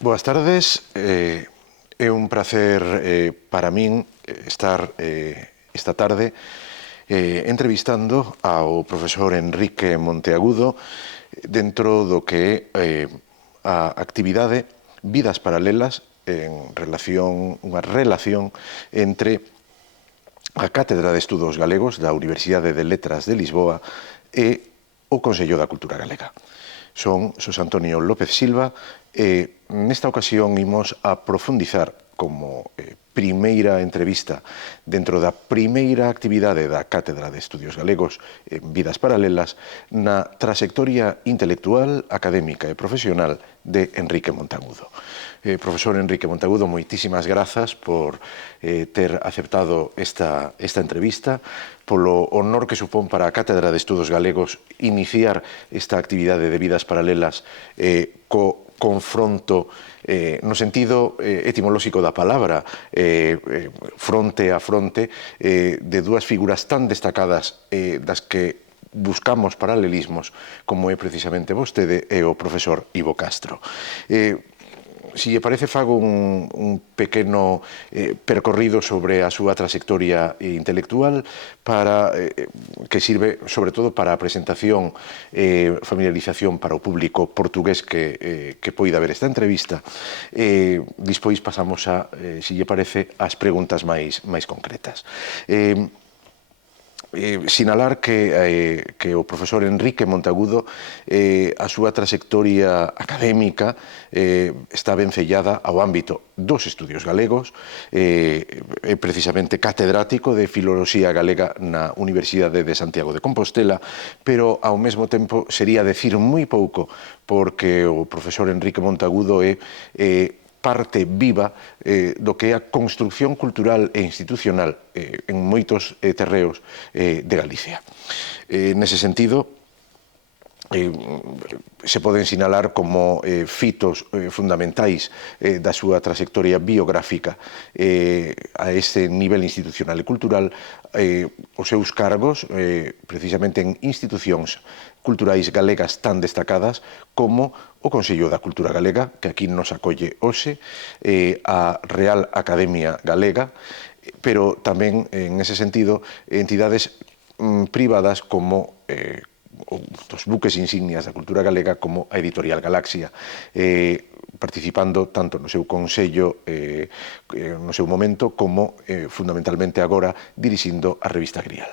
Boas tardes, é un prazer para min estar esta tarde entrevistando ao profesor Enrique Monteagudo dentro do que é a actividade Vidas Paralelas en unha relación entre a Cátedra de Estudos Galegos da Universidade de Letras de Lisboa e o Consello da Cultura Galega. Son Xosé Antonio López Silva e nesta ocasión imos a profundizar como primeira entrevista dentro da primeira actividade da Cátedra de Estudios Galegos en Vidas Paralelas na trayectoria intelectual, académica e profesional de Enrique Monteagudo. Profesor Enrique Monteagudo, moitísimas grazas por ter aceptado esta entrevista, polo honor que supón para a Cátedra de Estudos Galegos iniciar esta actividade de Vidas Paralelas co confronto no sentido etimolóxico da palabra, fronte a fronte, de dúas figuras tan destacadas das que buscamos paralelismos como é precisamente vostede e o profesor Ivo Castro. Si lle parece, fago un pequeno percorrido sobre a súa trayectoria intelectual que sirve sobre todo para a presentación e familiarización para o público portugués que poida ver esta entrevista. Despois pasamos a, si lle parece, as preguntas máis concretas. Sinalar que o profesor Enrique Monteagudo, a súa trayectoria académica está vencellada ao ámbito dos estudios galegos, é precisamente catedrático de Filoloxía Galega na Universidade de Santiago de Compostela, pero ao mesmo tempo sería decir moi pouco, porque o profesor Enrique Monteagudo é parte viva do que é a construcción cultural e institucional en moitos terreos de Galicia. Nese sentido, se poden sinalar como fitos fundamentais da súa trayectoria biográfica a ese nivel institucional e cultural os seus cargos precisamente en institucións culturais galegas tan destacadas como o Consello da Cultura Galega, que aquí nos acolle hoxe, a Real Academia Galega, pero tamén, en ese sentido, entidades privadas como os buques insignias da cultura galega como a Editorial Galaxia, participando tanto no seu consello no seu momento como fundamentalmente agora dirixindo a revista Grial.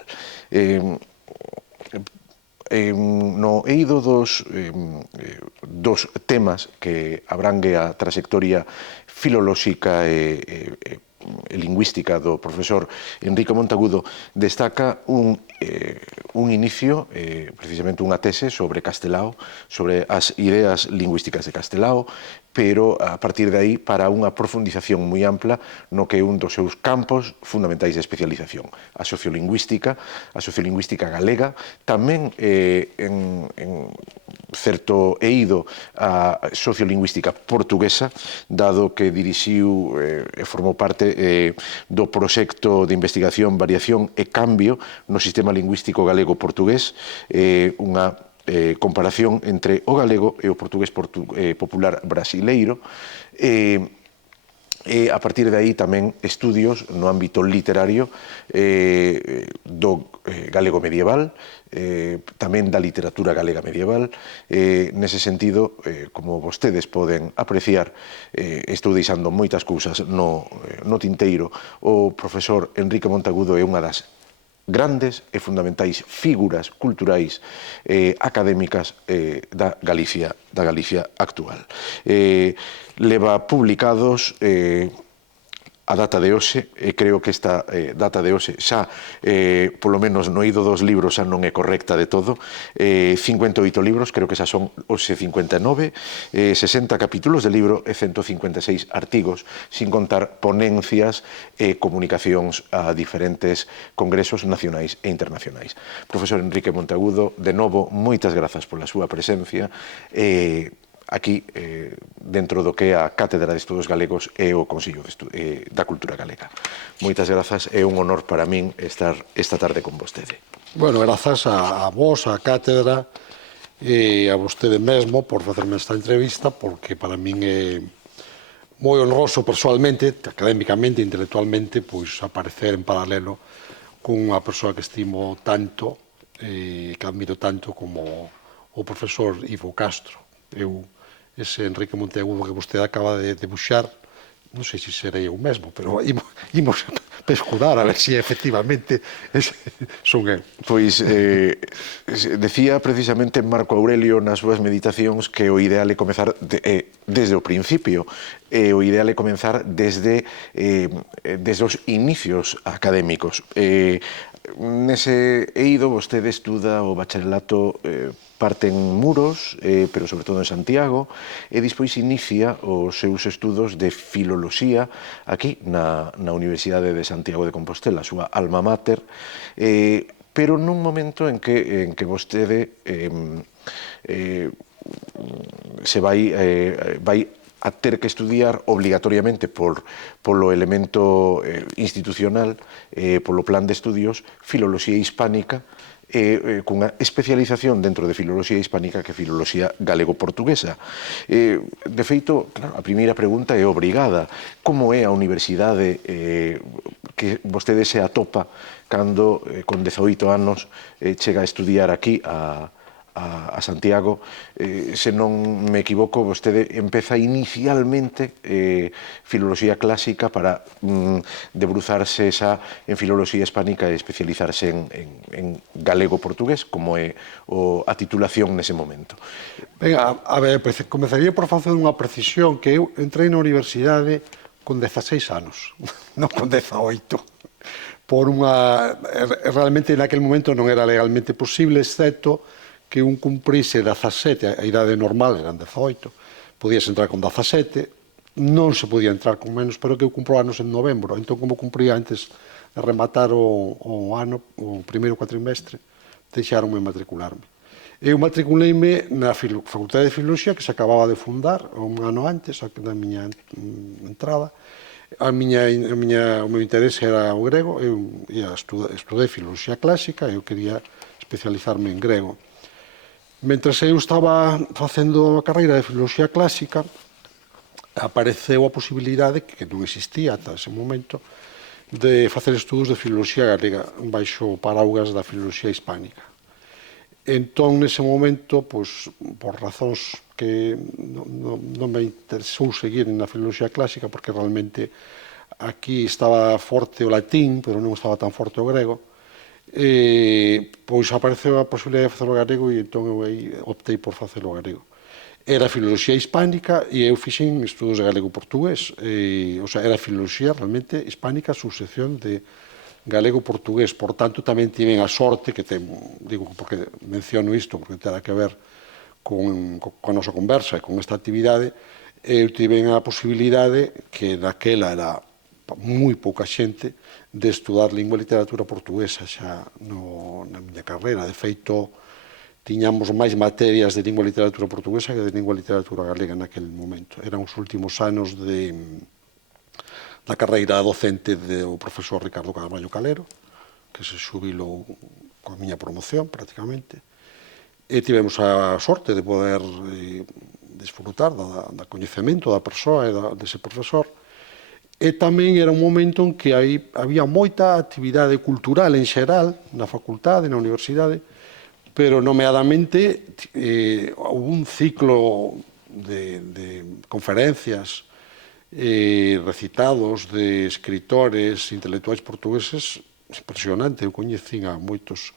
No eido dos temas que abrangue a trayectoria filolóxica e lingüística do profesor Enrique Monteagudo, destaca un inicio, precisamente unha tese sobre Castelao, sobre as ideas lingüísticas de Castelao, pero a partir de aí para unha profundización moi ampla no que é un dos seus campos fundamentais de especialización, a sociolingüística galega, tamén en certo eido a sociolingüística portuguesa, dado que dirixiu e formou parte do proxecto de investigación, variación e cambio no sistema lingüístico galego-portugués, unha comparación entre o galego e o portugués popular brasileiro, e a partir de aí tamén estudios no ámbito literario do galego medieval, tamén da literatura galega medieval. Nese sentido, como vostedes poden apreciar, estou deixando moitas cousas no tinteiro. O profesor Enrique Monteagudo é unha das grandes e fundamentais figuras culturais académicas da Galicia actual. Leva publicados a data de hoxe, e creo que esta data de hoxe xa, polo menos no eido dos libros, xa non é correcta de todo, 58 libros, creo que xa son hoxe 59, 60 capítulos de libro e 156 artigos, sin contar ponencias e comunicacións a diferentes congresos nacionais e internacionais. Profesor Enrique Monteagudo, de novo, moitas grazas pola súa presencia aquí dentro do que é a Cátedra de Estudos Galegos e o Consello da Cultura Galega. Moitas grazas, é un honor para min estar esta tarde con vostede. Bueno, grazas a vos, a Cátedra, e a vostede mesmo por facerme esta entrevista, porque para min é moi honroso persoalmente, académicamente, intelectualmente, pois aparecer en paralelo cunha persoa que estimo tanto, que admiro tanto como o profesor Ivo Castro. Ese Enrique Monteagudo que vostede acaba de debuxar, non sei se serei eu mesmo, pero imos pescudar a ver se efectivamente son eu. Pois decía precisamente Marco Aurelio nas súas meditacións que o ideal é comezar desde o principio, o ideal é comenzar desde os inicios académicos. Nese eido vostede estuda o bacharelato parte en Muros, pero sobre todo en Santiago, e despois inicia os seus estudos de filoloxía aquí na Universidade de Santiago de Compostela, a súa alma mater, pero nun momento en que vostede se vai a ter que estudiar obligatoriamente polo elemento institucional, polo plan de estudios, filoloxía hispánica, cunha especialización dentro de filoloxía hispánica que filoloxía galego-portuguesa. De feito, claro, a primeira pregunta é obrigada. Como é a universidade que vostede se atopa cando, con 18 anos, chega a estudiar aquí a Santiago? Se non me equivoco, vostede empeza inicialmente filoloxía clásica para debruzarse xa en filoloxía hispánica e especializarse en galego-portugués, como é a titulación nese momento. Ben, a ver, comezaría por facer unha precisión, que eu entrei na universidade con 16 anos, non con 18. Por unha... Realmente, naquele momento non era legalmente posible, excepto que un cumprise 17, a idade normal eran 18, podías entrar con 17, non se podía entrar con menos, pero que eu cumpro anos en novembro, entón como cumpría antes de rematar o ano, o primeiro cuatrimestre, deixaronme matricularme. Eu matriculeime na Facultade de Filoloxía, que se acababa de fundar un ano antes da miña entrada. O meu interese era o grego, eu estudei Filoloxía Clásica, eu quería especializarme en grego. Mentres eu estaba facendo a carreira de Filoloxía Clásica, apareceu a posibilidade, que non existía ata ese momento, de facer estudos de Filoloxía Galega baixo paraugas da Filoloxía Hispánica. Entón, nese momento, por razóns que non me interesou seguir na Filoloxía Clásica, porque realmente aquí estaba forte o latín, pero non estaba tan forte o grego, pois apareceu a posibilidade de facer o galego e entón eu optei por facer o galego. Era filoloxía hispánica e eu fixen estudos de galego-portugués, o sea, era filoloxía realmente hispánica, subsección de galego-portugués, por tanto tamén tiven a sorte, que digo porque menciono isto, porque terá que ver con a nosa conversa e con esta actividade, eu tiven a posibilidade, que naquela era moi pouca xente, de estudar lingua e literatura portuguesa xa na miña carreira. De feito, tiñamos máis materias de lingua e literatura portuguesa que de lingua e literatura galega naquele momento. Eran os últimos anos da carreira docente do profesor Ricardo Carballo Calero, que se xubilou coa miña promoción, prácticamente, e tivemos a sorte de poder desfrutar do coñecemento da persoa e dese profesor. E tamén era un momento en que había moita actividade cultural en xeral na facultade, na universidade, pero nomeadamente houve un ciclo de conferencias recitados de escritores intelectuais portugueses impresionante. Eu coñecín a moitos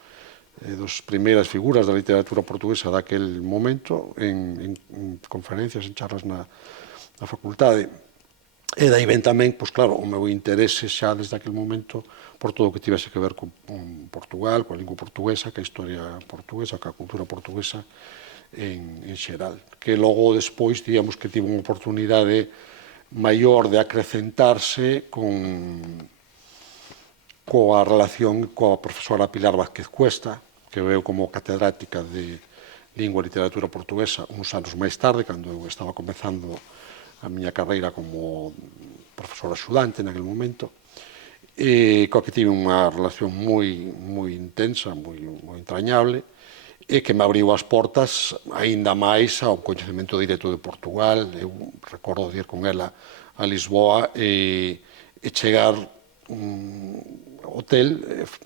das primeiras figuras da literatura portuguesa daquel momento en conferencias, en charlas na facultade. E daí ven tamén, pois claro, o meu interese xa desde aquel momento por todo o que tivese que ver con Portugal, coa lingua portuguesa, coa historia portuguesa, coa cultura portuguesa en xeral. Que logo despois, digamos que tive unha oportunidade maior de acrecentarse coa relación coa profesora Pilar Vázquez Cuesta, que veu como catedrática de lingua e literatura portuguesa uns anos máis tarde, cando eu estaba comezando a miña carreira como profesor axudante naquele momento, e coa que tive unha relación moi intensa, moi entrañable, e que me abriu as portas aínda máis ao coñecemento directo de Portugal. Eu recordo de ir con ela a Lisboa e chegar hotel,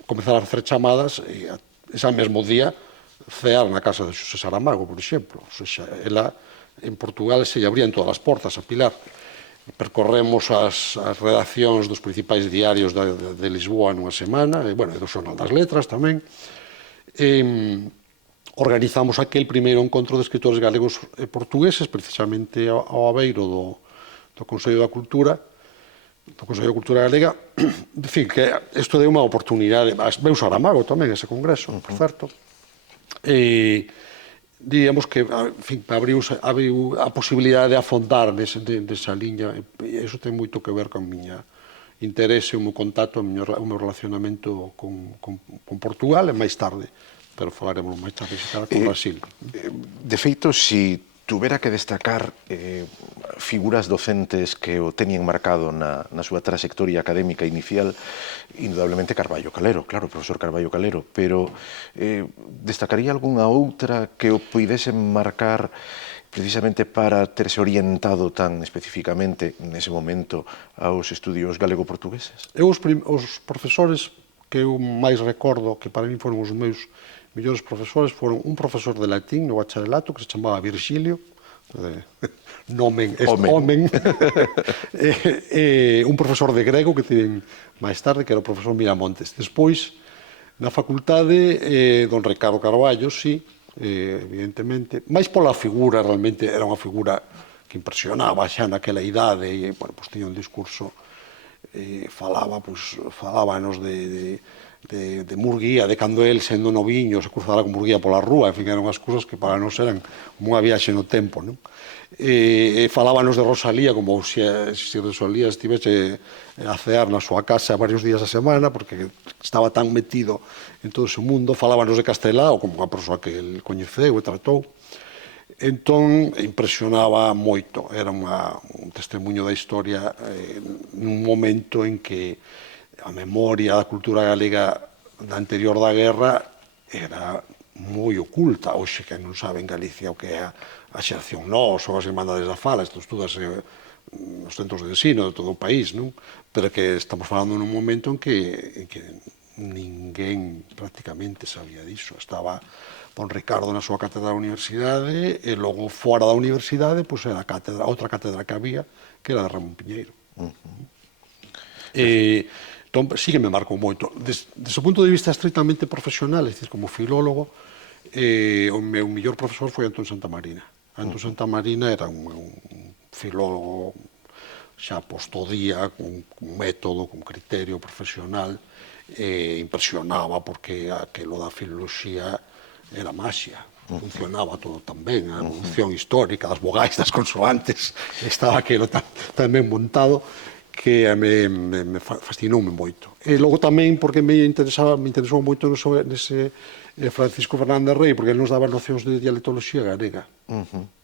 comezar a facer chamadas e ese mesmo día cear na casa de Xosé Saramago, por exemplo. O sea, ela en Portugal se lle abrían todas as portas a Pilar. Percorremos as redaccións dos principais diarios de Lisboa nunha semana, e do Xornal das Letras tamén. Organizamos aquel primeiro encontro de escritores galegos e portugueses, precisamente ao abeiro do Consello da Cultura, do Consello da Cultura Galega. En fin, que isto deu unha oportunidade. Veu Saramago tamén, ese congreso, por certo. E digamos que, en fin, abriu a posibilidade de afondar nesa liña, e iso ten moito que ver con o miña interese, o meu contacto, o meu relacionamento con Portugal, e máis tarde, pero falaremos máis tarde, con Brasil. De feito, si tuvera que destacar figuras docentes que o teñen marcado na súa trayectoria académica inicial, indudablemente Carballo Calero, claro, o profesor Carballo Calero, pero destacaría algunha outra que o puidesen marcar precisamente para terse orientado tan especificamente nese momento aos estudios galego-portugueses? Os profesores que eu máis recordo, que para mí foron os meus mellores profesores, foron un profesor de latín no bacharelato que se chamaba Virgilio, nomen est omen, e un profesor de grego que tiven máis tarde, que era o profesor Miramontes. Despois, na facultade, don Ricardo Carballo, sí, evidentemente, máis pola figura, realmente era unha figura que impresionaba xa naquela idade, e, pues, tiña un discurso, falábanos de Murguía, de cando el, sendo noviño, se cruzara con Murguía pola rúa, en fin, eran unhas cousas que para nós eran como unha viaxe no tempo, non? Falábanos de Rosalía como se Rosalía estivese a cear na súa casa varios días a semana, porque estaba tan metido en todo ese mundo. Falábanos de Castelao como unha persoa que el coñeceu e tratou. Entón, impresionaba moito. Era un testemunho da historia nun momento en que a memoria da cultura galega da anterior da guerra era moi oculta. Hoxe, que non sabe en Galicia o que é a xeración nós ou as irmandades da fala, isto estudase nos centros de ensino de todo o país, non? Pero que estamos falando nun momento en que ninguén prácticamente sabía diso. Estaba don Ricardo na súa cátedra da universidade, e logo fora da universidade, pois era outra cátedra que había, que era de Ramón Piñeiro. Entón, sí que me marcou moito. Desde o punto de vista estritamente profesional, é dicir, como filólogo, o meu mellor profesor foi Antón Santamarina. Antón Santamarina era un filólogo xa posto día, con método, con criterio profesional, e impresionaba porque aquelo da filoloxía era maxia. Funcionaba todo tan ben, a evolución histórica das vogais, das consoantes, estaba aquilo tan ben montado que me fascinoume moito. E logo tamén porque me interesou moito nese Francisco Fernández Rei, porque ele nos daba nocións de dialectoloxía galega,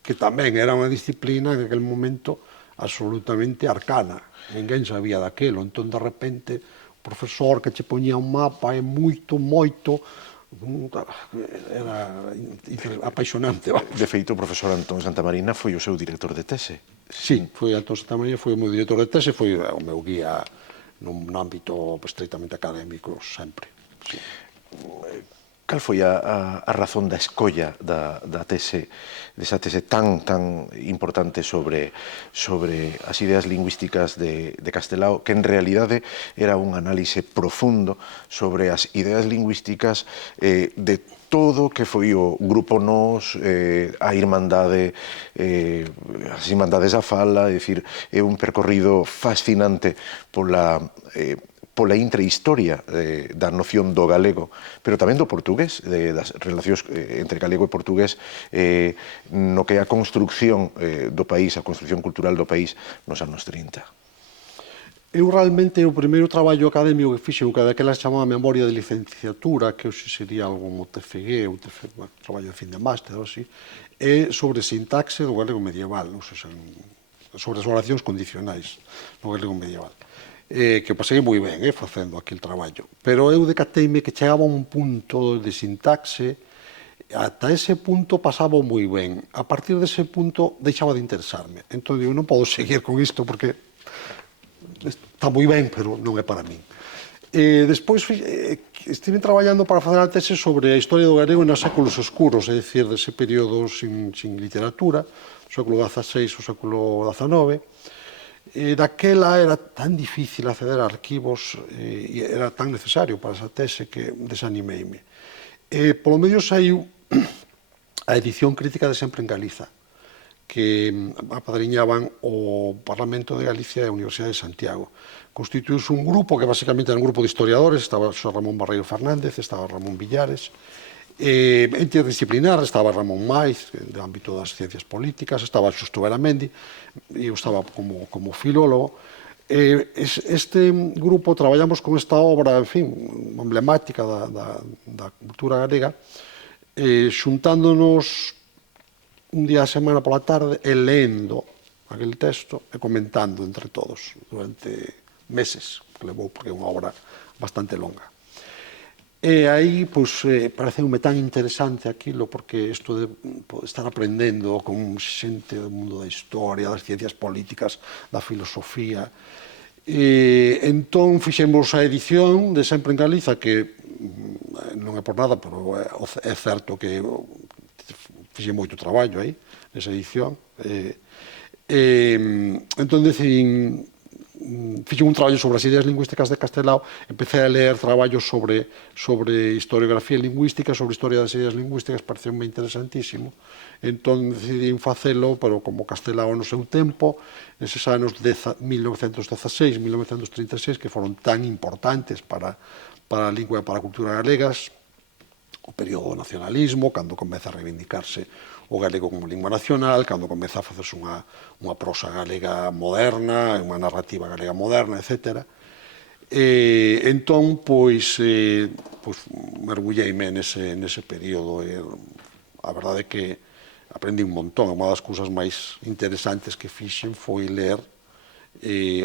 que tamén era unha disciplina en aquel momento absolutamente arcana. Ninguén sabía daquelo. Entón, de repente, o profesor que che poñía un mapa é moito, era apaixonante. De feito, o profesor Antón Santamarina foi o seu director de tese. Sí, foi Antón Santamarina, foi o meu director de tese, foi o meu guía nun ámbito estreitamente académico sempre. Sí. Cal foi a razón da escolla da tese, desa tese tan importante sobre as ideas lingüísticas de Castelao, que en realidade era un análise profundo sobre as ideas lingüísticas de todo que foi o Grupo Nós, a Irmandade, as Irmandades da Fala, é dicir, é un percorrido fascinante pola intrahistoria da noción do galego, pero tamén do portugués, das relacións entre galego e portugués, no que é a construcción do país, a construcción cultural do país nos anos 30. Eu realmente o primeiro traballo académico que fixen, que daquela se chamaba Memoria de Licenciatura, que hoxe sería algo como TFG, un traballo de fin de máster ou así, é sobre sintaxe do galego medieval, sobre as oracións condicionais do galego medieval. Que o pasei moi ben facendo aquel traballo. Pero eu decateime que chegaba a un punto de sintaxe ata ese punto pasaba moi ben. A partir dese punto deixaba de interesarme. Entón, digo, non podo seguir con isto porque está moi ben, pero non é para min. Despois estive traballando para facer a tese sobre a historia do galego nos séculos oscuros, é dicir, dese período sin literatura, o século XVI, o século XIX. Daquela era tan difícil acceder a arquivos e era tan necesario para esa tese que desanimeime. Polo medio saiu a edición crítica de Sempre en Galiza, que apadriñaban o Parlamento de Galicia e a Universidade de Santiago. Constituíuse un grupo que basicamente era un grupo de historiadores, estaba Xosé Ramón Barreiro Fernández, estaba Ramón Villares, interdisciplinar, estaba Ramón Maiz, do ámbito das ciencias políticas, estaba Xusto Beramendi, e eu estaba como filólogo. Este grupo traballamos con esta obra, en fin, emblemática da cultura galega, xuntándonos un día a semana pola tarde e lendo aquel texto e comentando entre todos durante meses, que levou porque é unha obra bastante longa. E aí, pois, pareceume tan interesante aquilo, porque isto de estar aprendendo con xente do mundo da historia, das ciencias políticas, da filosofía. Entón, fixemos a edición de Sempre en Galiza, que non é por nada, pero é certo que fixe moito traballo aí, nesa edición. Entón, decidín, fixe un traballo sobre as ideas lingüísticas de Castelao, empecé a ler traballos sobre historiografía lingüística, sobre historia das ideas lingüísticas, pareceume interesantísimo. Entón, decidín facelo, pero como Castelao no seu tempo, neses anos 1916, 1936, que foron tan importantes para a lingua e para a cultura galegas, o período do nacionalismo, cando comeza a reivindicarse o galego como lingua nacional, cando comeza a facerse unha prosa galega moderna, unha narrativa galega moderna, etc. Entón, pois, mergulleime nese período. A verdade é que aprendi un montón. Unha das cousas máis interesantes que fixen foi ler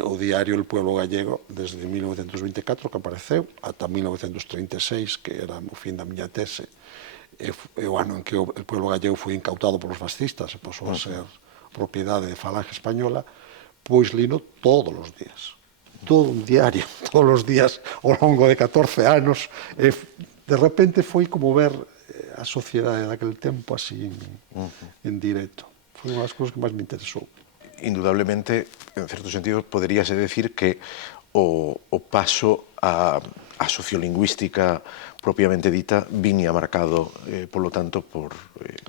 o diario El Pueblo Gallego desde 1924, que apareceu, ata 1936, que era o fin da miña tese, é o ano en que o Pueblo Gallego foi incautado polos fascistas e pasou a ser propiedade de Falange Española. Pois lino todos os días, todo un diario, todos os días ao longo de 14 anos, e de repente foi como ver a sociedade daquele tempo así en directo. Foi unha das cousas que máis me interesou. Indudablemente, en certo sentido, poderíase decir que o paso á sociolingüística propiamente dita viña marcado, polo tanto,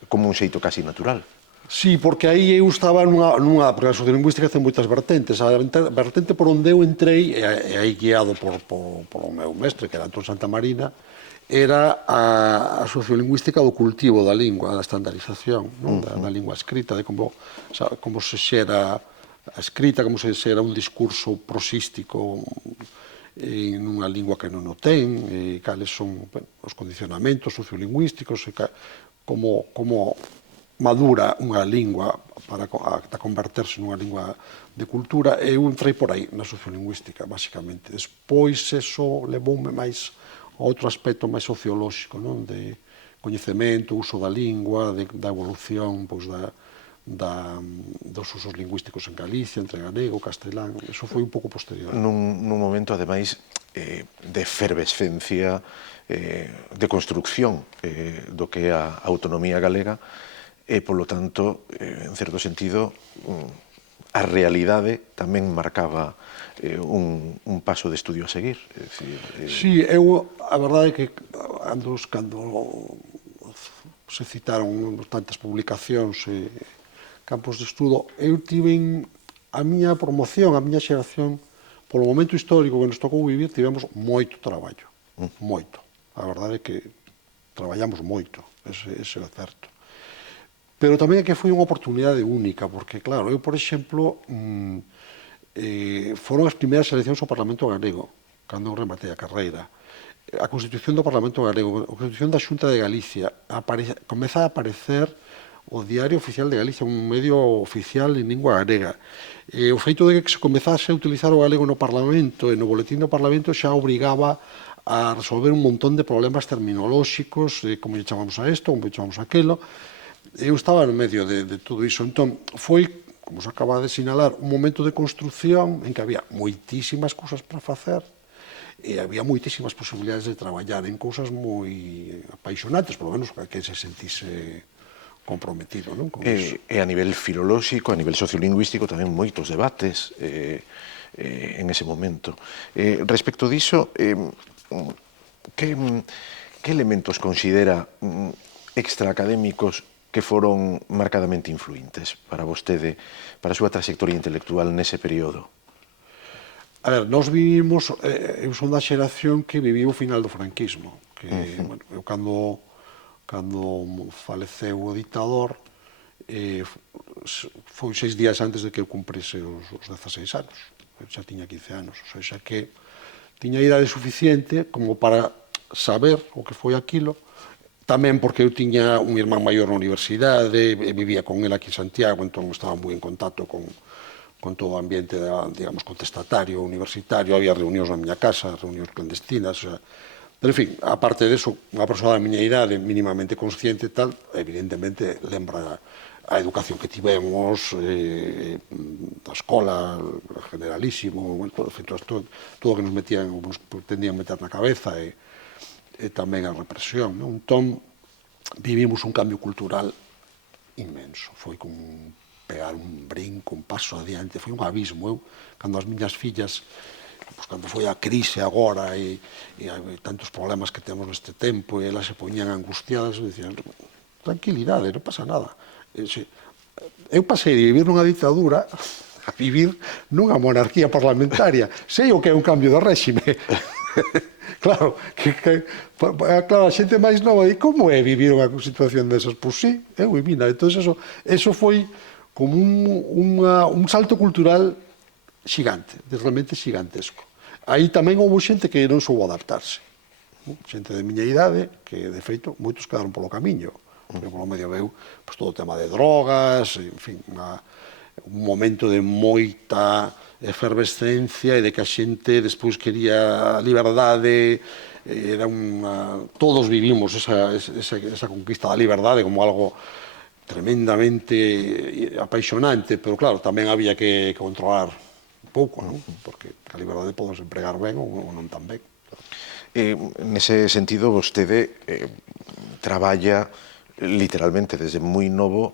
como un xeito casi natural. Sí, porque aí eu estaba porque a sociolingüística ten moitas vertentes. A vertente por onde eu entrei, e aí guiado polo meu mestre, que era Antón Santamarina, era a sociolingüística do cultivo da lingua, da estandarización, da lingua escrita, de como se xera a escrita, como se xera un discurso prosístico en unha lingua que non o ten, e cales son os condicionamentos sociolingüísticos, e como madura unha lingua para converterse nunha lingua de cultura. Eu entrei por aí, na sociolingüística, basicamente. Despois, eso levoume máis a outro aspecto máis sociolóxico, de coñecemento, uso da lingua, da evolución dos usos lingüísticos en Galicia, entre galego, castelán. Eso foi un pouco posterior. Nun momento, ademais, de efervescencia, de construcción do que é a autonomía galega, e, polo tanto, en certo sentido, a realidade tamén marcaba un paso de estudio a seguir. Sí, a verdade é que cando se citaron tantas publicacións e campos de estudo, eu tive a miña promoción, a miña xeración, polo momento histórico que nos tocou vivir, tivemos moito traballo, moito. A verdade é que traballamos moito, ese é certo. Pero tamén é que foi unha oportunidade única, porque, claro, eu, por exemplo, foron as primeiras eleccións ao Parlamento Galego, cando eu rematei a carreira. A Constitución do Parlamento Galego, a Constitución da Xunta de Galicia, comeza a aparecer o Diario Oficial de Galicia, un medio oficial en lingua galega. O feito de que se comezase a utilizar o galego no Parlamento e no boletín do Parlamento xa obrigaba a resolver un montón de problemas terminolóxicos, como lle chamamos a isto, como lle chamamos a aquilo. Eu estaba no medio de todo iso. Entón, foi, como se acaba de sinalar, un momento de construcción en que había moitísimas cousas para facer, e había moitísimas posibilidades de traballar en cousas moi apaixonantes, polo menos para que se sentise comprometido, non? Con iso. E a nivel filolóxico, a nivel sociolingüístico, tamén moitos debates en ese momento. Respecto diso, que elementos considera extraacadémicos que foron marcadamente influentes para vostede, para a súa trayectoria intelectual nese período? A ver, nós vivimos, eu son da xeración que viviu o final do franquismo, que, bueno, eu cando faleceu o dictador, foi 6 días antes de que eu cumprese os 16 anos. Eu xa tiña 15 anos, ou seja que tiña idade suficiente como para saber o que foi aquilo, tamén porque eu tiña un irmán maior na universidade, e vivía con ele aquí en Santiago, entón estaba moi en contacto con todo o ambiente, digamos, contestatario, universitario. Había reunións na miña casa, reunións clandestinas, o sea, pero, en fin, aparte deso, unha persoa da miña idade, mínimamente consciente e tal, evidentemente lembra a educación que tivemos, a escola, generalísimo, bueno, todo o que nos metían, ou nos pretendían meter na cabeza, e tamén a represión, non? Entón, vivimos un cambio cultural inmenso. Foi como pegar un brinco, un paso adiante, foi un abismo. Eu, cando as miñas fillas, cando foi a crise agora e tantos problemas que temos neste tempo, e elas se poñían angustiadas, e dicían, tranquilidade, non pasa nada. Eu pasei de vivir nunha ditadura a vivir nunha monarquía parlamentaria. Sei o que é un cambio de réxime. Claro, claro, a xente máis nova di, como é vivir unha situación desas? Pois sí, eu vivina. Entón, eso foi como un salto cultural xigante, realmente xigantesco. Aí tamén houve xente que non soubo adaptarse. Xente de miña idade, que, de feito, moitos quedaron polo camiño. Porque polo medio veu todo o tema de drogas, en fin, un momento de moita efervescencia e de que a xente despois quería liberdade. Todos vivimos esa conquista da liberdade como algo tremendamente apaixonante, pero claro, tamén había que controlar un pouco, non? Porque a liberdade podemos empregar ben ou non tan ben. Nese sentido, vostede traballa literalmente desde moi novo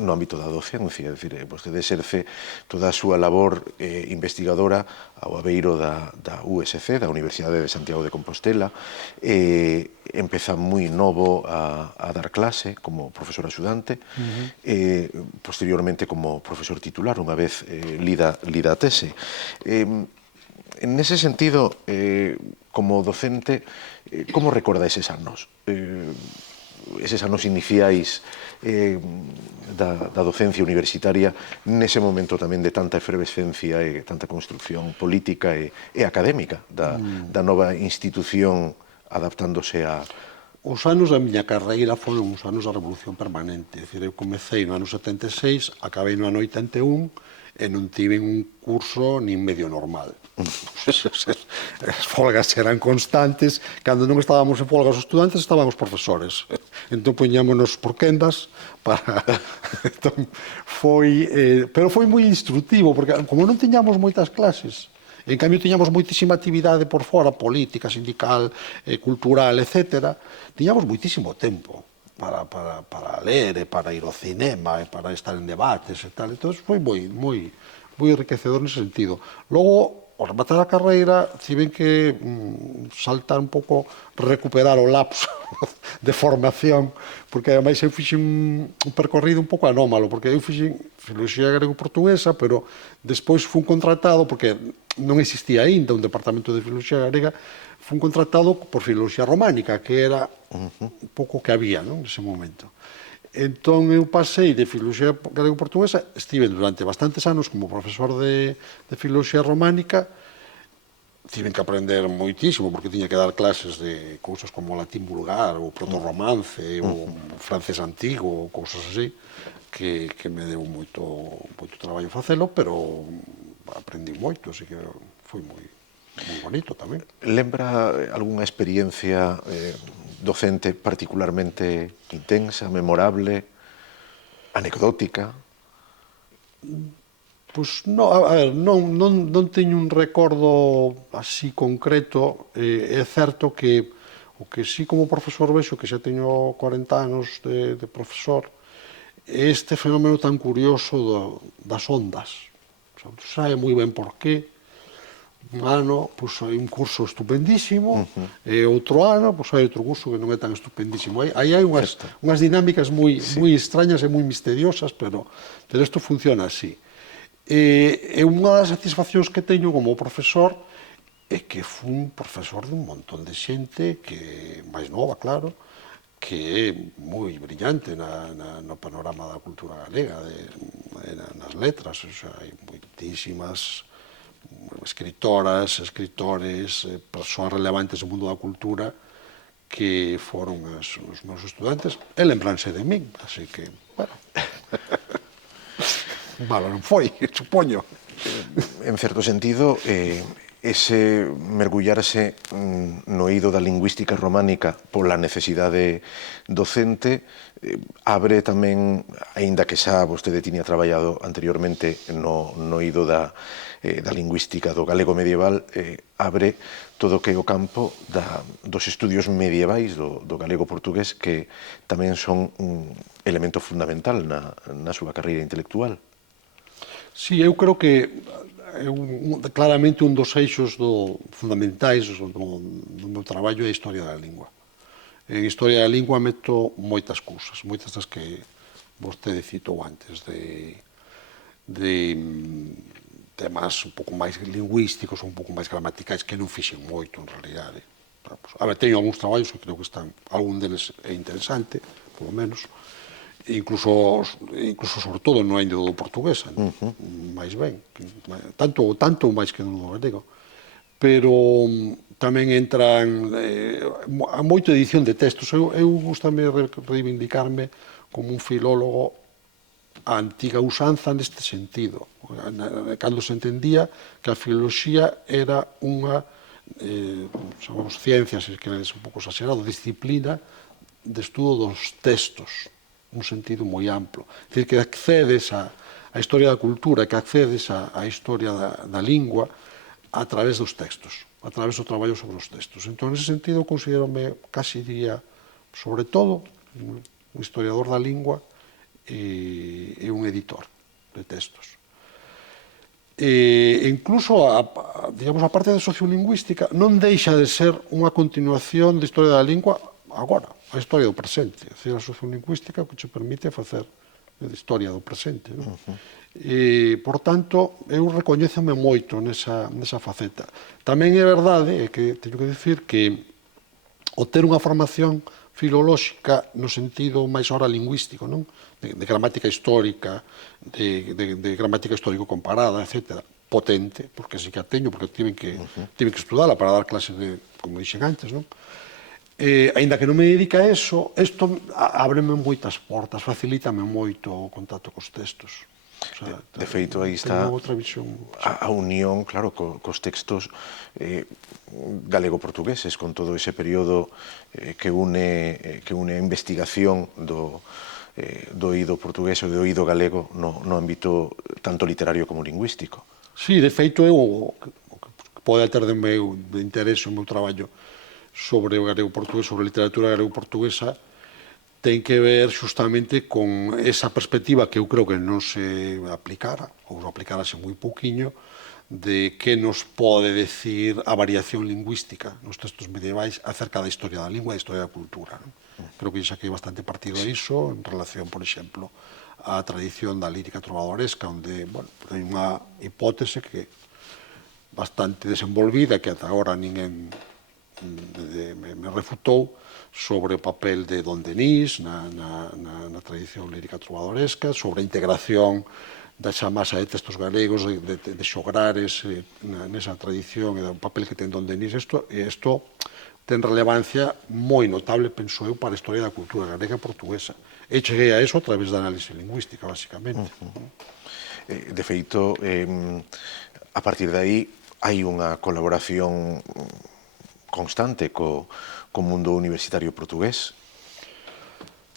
no ámbito da docencia, é dicir, vostede exerce toda a súa labor investigadora ao abeiro da USC, da Universidade de Santiago de Compostela, empeza moi novo a dar clase como profesor axudante, posteriormente como profesor titular, unha vez lida a tese. En ese sentido, como docente, como recorda eses anos? Eses anos iniciais da docencia universitaria, nese momento tamén de tanta efervescencia e tanta construcción política e académica da nova institución adaptándose a... Os anos da miña carreira foron uns anos da revolución permanente. É dicir, eu comecei no ano 76, acabei no ano 81 e non tive un curso nin medio normal. As folgas eran constantes. Cando non estábamos en folgas os estudantes, estábamos profesores. Entón poñámonos por quendas para... Entón, pero foi moi instructivo, porque como non tiñamos moitas clases, en cambio tiñamos moitísima actividade por fora, política, sindical, cultural, etc. Tiñamos moitísimo tempo para ler, e para ir ao cinema, e para estar en debates e tal. Entón foi moi enriquecedor nese sentido. Logo, ao rematar a carreira, tiven que saltar un pouco, recuperar o lapso de formación, porque ademais eu fixen un percorrido un pouco anómalo, porque eu fixen filoloxía grego-portuguesa, pero despois fun contratado, porque non existía aínda un departamento de filoloxía grega, fun contratado por filoloxía románica, que era un pouco o que había nese momento. Entón, eu pasei de filoloxía grego-portuguesa, estive durante bastantes anos como profesor de filoloxía románica, tiven que aprender moitísimo, porque tiña que dar clases de cousas como o latín vulgar, o proto-romance, o francés antigo, ou cousas así, que me deu moito traballo facelo, pero aprendí moito, así que foi moi... moi bonito tamén. Lembra algunha experiencia docente particularmente intensa, memorable, anecdótica? Pois, non, a ver, non teño un recordo así concreto. É certo que o que sí como profesor vexo, que xa teño 40 anos de profesor, é este fenómeno tan curioso das ondas. O sea, non sabe moi ben por qué. Un ano, pois, hai un curso estupendísimo, e outro ano, pois, hai outro curso que non é tan estupendísimo. Aí hai unhas dinámicas moi extrañas e moi misteriosas, pero isto funciona así. E unha das satisfaccións que teño como profesor é que fun profesor dun montón de xente que máis nova, claro, que é moi brillante no panorama da cultura galega, nas letras. O sea, hai moitísimas escritoras, escritores, persoas relevantes no mundo da cultura que foron os meus estudantes e lembranse de min, así que, bueno, malo non foi, supoño. En certo sentido, ese mergullarse no eido da lingüística románica pola necesidade docente abre tamén, aínda que xa vostede tiña traballado anteriormente no eido da lingüística do galego medieval, abre todo o que é o campo dos estudios medievais do galego portugués, que tamén son un elemento fundamental na súa carreira intelectual. Sí, eu creo que claramente un dos eixos fundamentais do meu traballo é a historia da lingua. En historia da lingua meto moitas cousas, moitas das que vostede citou antes, de temas un pouco máis lingüísticos, un pouco máis gramaticais, que non fixen moito, en realidade. A ver, teño algúns traballos que creo que algún deles é interesante, polo menos, incluso sobre todo no eido do portugués, máis ben, tanto ou máis que no galego. Pero tamén entran a moita edición de textos. Eu gustame reivindicarme como un filólogo a antiga usanza neste sentido, cando se entendía que a filoloxía era unha chamamos ciencia, se queredes un pouco exagerado, disciplina de estudo dos textos, un sentido moi amplo. É dicir, que accedes á historia da cultura, que accedes á historia da lingua a través dos textos, a través do traballo sobre os textos. Entón, nese sentido, considerome, casi diría, sobre todo, un historiador da lingua e un editor de textos. Incluso, digamos, a parte de sociolingüística non deixa de ser unha continuación de historia da lingua agora, a historia do presente. É dicir, a sociolingüística o que che permite facer de historia do presente. E, por tanto, eu recoñézome moito nesa faceta. Tamén é verdade, que teño que dicir, que o ter unha formación filolóxica no sentido máis ahora lingüístico, non? De gramática histórica, de gramática histórico comparada, etc., potente, porque sí que a teño, porque tive que estudala para dar clases de, como dixen antes, non? Aínda que non me dedica a eso, isto ábreme moitas portas, facilítame moito o contacto cos textos. De feito, aí está a unión, claro, cos textos galego-portugueses, con todo ese período que une a investigación do eido portugués ou do eido galego no ámbito tanto literario como lingüístico. Sí, de feito, o que pode ter de interés o meu traballo sobre o galego-portugués, sobre a literatura galego-portuguesa, ten que ver xustamente con esa perspectiva que eu creo que non se aplicara, ou aplicarase moi pouquiño, de que nos pode decir a variación lingüística nos textos medievais acerca da historia da lingua e da historia da cultura. Creo que xa que hai bastante partido a iso en relación, por exemplo, á tradición da lírica trovadoresca, onde, bueno, hai unha hipótese que bastante desenvolvida, que ata agora ninguén me refutou, sobre o papel de Don Denis na tradición lírica trovadoresca, sobre a integración da xa masa de textos galegos, de xograres nesa tradición e do papel que ten Don Denis. Isto ten relevancia moi notable, penso eu, para a historia da cultura galega e portuguesa. E cheguei a eso a través da análise lingüística, basicamente. De feito, a partir de aí, hai unha colaboración constante co mundo universitario portugués?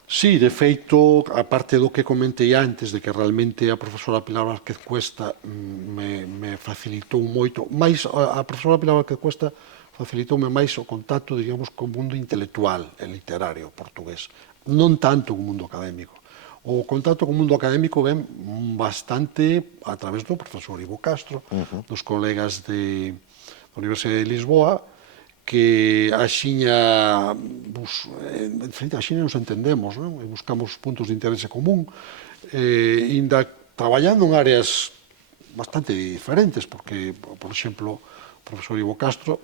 Sí, de feito, a parte do que comentei antes, de que realmente a profesora Pilar Vázquez Cuesta me facilitou moito, máis a profesora Pilar Vázquez Cuesta facilitoume máis o contacto, digamos, co mundo intelectual e literario portugués, non tanto co mundo académico. O contacto co mundo académico ven bastante a través do profesor Ivo Castro, dos colegas da Universidade de Lisboa, que axiña nos entendemos, non? E buscamos puntos de interese común, inda traballando en áreas bastante diferentes, porque, por exemplo, o profesor Ivo Castro,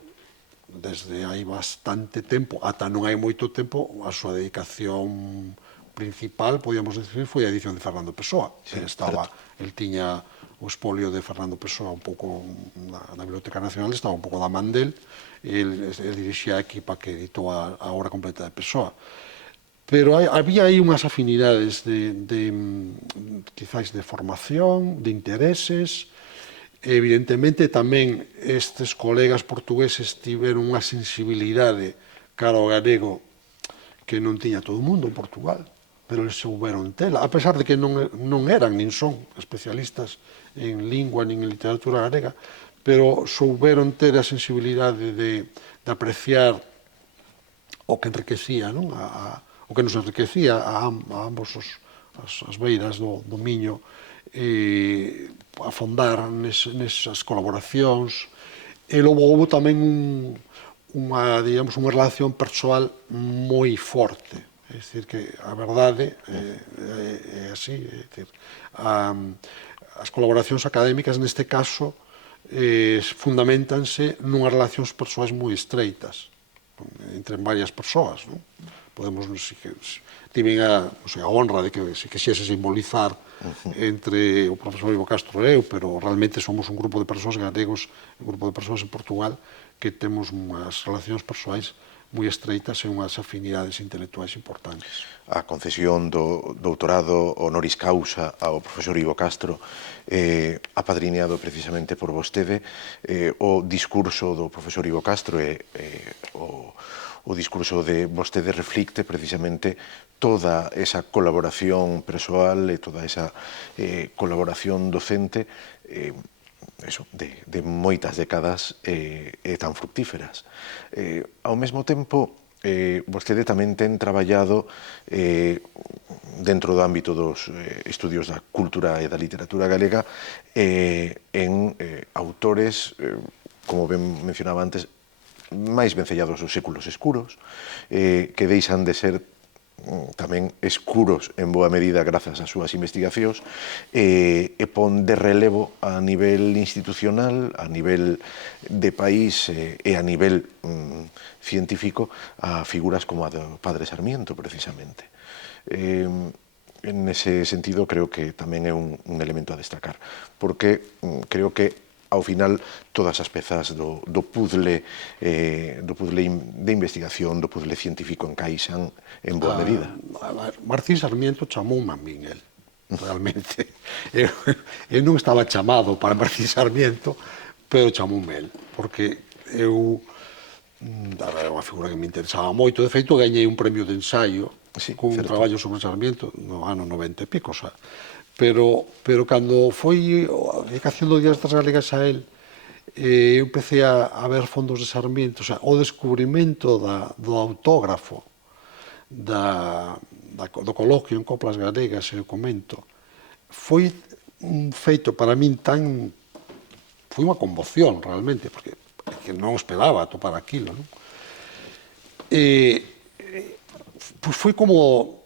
desde hai bastante tempo, ata non hai moito tempo, a súa dedicación principal, podíamos decir, foi a edición de Fernando Pessoa. Sí, El tiña o espolio de Fernando Pessoa un pouco na Biblioteca Nacional, estaba un pouco da man del, e el dirixía a equipa que editou a obra completa de Pessoa. Pero había aí unhas afinidades quizás de formación, de intereses. Evidentemente tamén estes colegas portugueses tiveron unha sensibilidade cara ao galego que non tiña todo o mundo en Portugal, pero eles souberon tela, a pesar de que non eran nin son especialistas en lingua nin en literatura galega, pero souberon ter a sensibilidade de apreciar o que enriquecía, non? O que nos enriquecía a ambos as beiras do Miño, afondar nesas colaboracións, e logo houve tamén unha relación persoal moi forte. É dicir, que a verdade é así. É dicir, as colaboracións académicas, neste caso, fundamentanse nunhas relacións persoais moi estreitas entre varias persoas. Podemos, tiven a honra de que se quixese simbolizar entre o profesor Ivo Castro e eu, pero realmente somos un grupo de persoas galegos, un grupo de persoas en Portugal, que temos unhas relacións persoais moi estreitas e unhas afinidades intelectuais importantes. A concesión do doutorado honoris causa ao profesor Ivo Castro, apadriñado precisamente por vostede, o discurso do profesor Ivo Castro e o discurso de vostede reflicte precisamente toda esa colaboración persoal e toda esa colaboración docente de moitas décadas e tan fructíferas. Ao mesmo tempo, vostede tamén ten traballado dentro do ámbito dos estudios da cultura e da literatura galega en autores, como ben mencionaba antes, máis vencellados aos séculos escuros, que deixan de ser tamén escuros en boa medida grazas ás súas investigacións, e pon de relevo a nivel institucional, a nivel de país e a nivel científico a figuras como a do padre Sarmiento, precisamente. En ese sentido, creo que tamén é un elemento a destacar, porque creo que ao final todas as pezas do puzzle de investigación, do puzzle científico encaixan en boa medida. Martín Sarmiento chamoume a min, el, realmente. Eu non estaba chamado para Martín Sarmiento, pero chamoume el, porque eu era unha figura que me interesaba moito. De feito, gañei un premio de ensaio con un traballo sobre Sarmiento no ano 90 e pico, xa. Pero cando foi a dedicación do Día das Galegas a él, eu empecé a ver fondos de Sarmiento, o descubrimento do autógrafo do coloquio en Coplas Galegas, eu comento, foi un feito para min foi unha conmoción realmente, porque non esperaba atopar aquilo, non? Foi como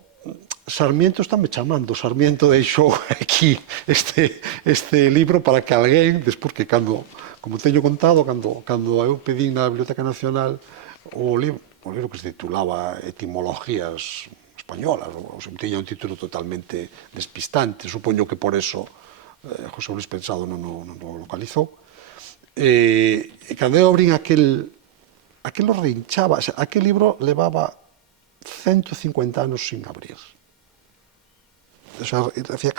Sarmiento estáme chamando, Sarmiento deixou aquí este libro para que alguén, despois que como teño contado, cando eu pedí na Biblioteca Nacional o libro que se titulaba Etimologías españolas, tiña un título totalmente despistante, supoño que por eso José Luis Pensado non o localizou, e cando eu abrín aquilo reinchaba, aquel libro levaba 150 anos sin abrir. Hacía...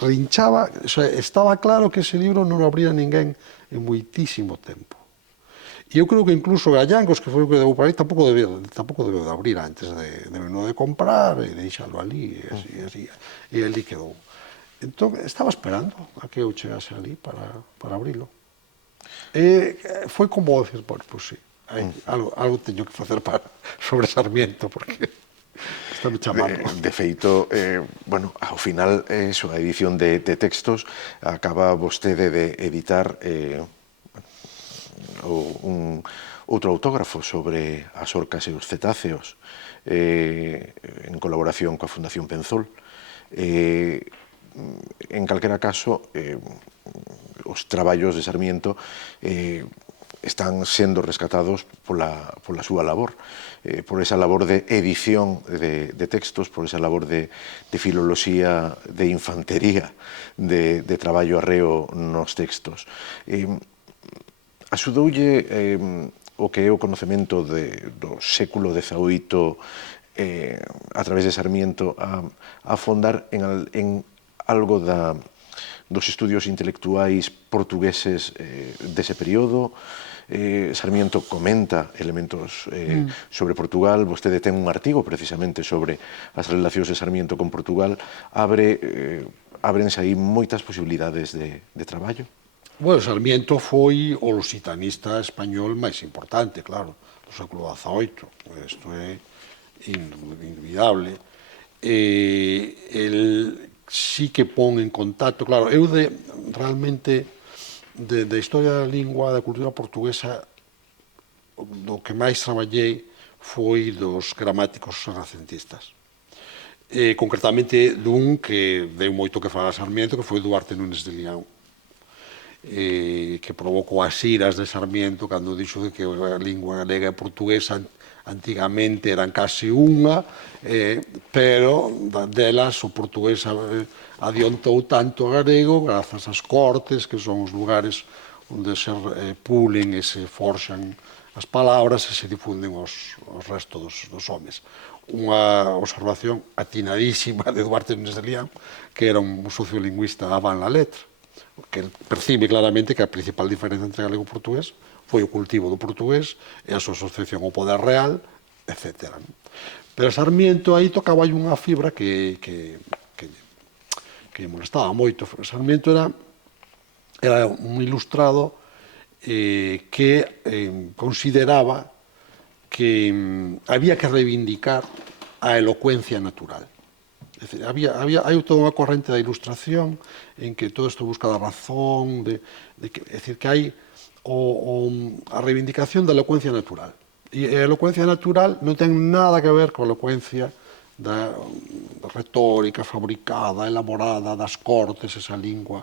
rinchaba, o sea, estaba claro que ese libro non o abría ninguén en moitísimo tempo. E eu creo que incluso Gallancos, que foi o que deu para aí, tampouco debeu de abrir antes de comprar e deixalo ali, e así, e ali quedou. Entón, estaba esperando a que eu chegase ali para abrilo. E foi como decir, bueno, pues sí, algo teño que facer sobre Sarmiento, porque está me chamando. De feito, bueno, ao final, a edición de textos acaba vostede de editar outro autógrafo sobre as orcas e os cetáceos en colaboración coa Fundación Penzol. En calquera caso, os traballos de Sarmiento están sendo rescatados pola súa labor, por esa labor de edición de textos, por esa labor de filoloxía, de infantería, de traballo arreo nos textos. Axudoulle o que é o conocemento do século XVIII a través de Sarmiento a afondar en algo dos estudios intelectuais portugueses dese período. Sarmiento comenta elementos sobre Portugal, vostede ten un artigo precisamente sobre as relacións de Sarmiento con Portugal, ábrense aí moitas posibilidades de traballo. Bueno, Sarmiento foi o lusitanista español máis importante, claro, do século XVIII. Isto é indubidable. El sí que pon en contacto, claro, eu realmente de historia da lingua, da cultura portuguesa, do que máis traballei foi dos gramáticos renacentistas. Concretamente dun que deu moito que falar a Sarmiento, que foi Duarte Núñez de Lião, que provocou as iras de Sarmiento cando dixo que a lingua galega e portuguesa antigamente eran case unha, pero delas o portugués adiantou tanto a galego grazas ás cortes, que son os lugares onde se pulen e se forxan as palabras e se difunden os restos dos homes. Unha observación atinadísima de Duarte Núñez de Lião, que era un sociolingüista avant la lettre, que percibe claramente que a principal diferencia entre galego e portugués foi o cultivo do portugués e a súa asociación ao poder real, etc. Pero Sarmiento aí tocaba unha fibra que molestaba moito. Sarmiento era un ilustrado que consideraba que había que reivindicar a elocuencia natural. É dicir, hai toda unha corrente da ilustración en que todo isto busca da razón, é dicir, que hai a reivindicación da elocuencia natural. E a elocuencia natural non ten nada que ver coa elocuencia da retórica fabricada, elaborada, das cortes, esa lingua.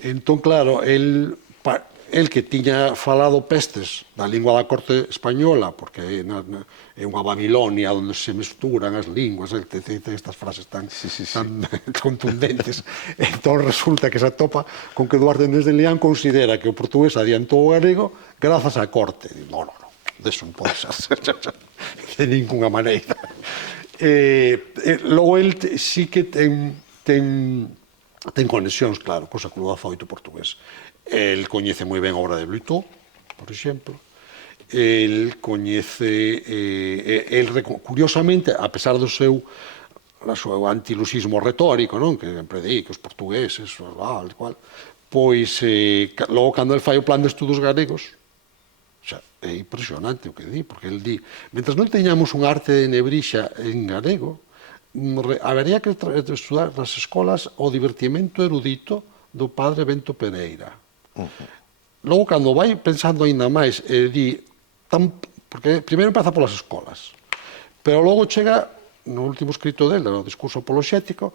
Entón, claro, el que tiña falado pestes da lingua da corte española, porque é unha Babilonia onde se mesturan as linguas, estas frases tan contundentes. Entón resulta que se atopa con que Duarte Núñez de Lián considera que o portugués adiantou o galego grazas á corte. Non, deso non pode ser de ninguna maneira. Logo, el sí que ten conexións, claro, co século XVIII portugués. El coñece moi ben a obra de Bluetooth, por exemplo. El coñece, curiosamente, a pesar do seu antilusismo retórico, non? Que sempre di que os portugueses, pois, logo, cando el fai o plan de estudos galegos, é impresionante o que di, porque el di, mentre non teñamos un arte de nebrixa en galego, habería que estudar nas escolas o divertimento erudito do padre Bento Pereira. Logo, cando vai pensando aínda máis, di, porque primeiro empeza polas escolas, pero logo chega, no último escrito del, no discurso apologético,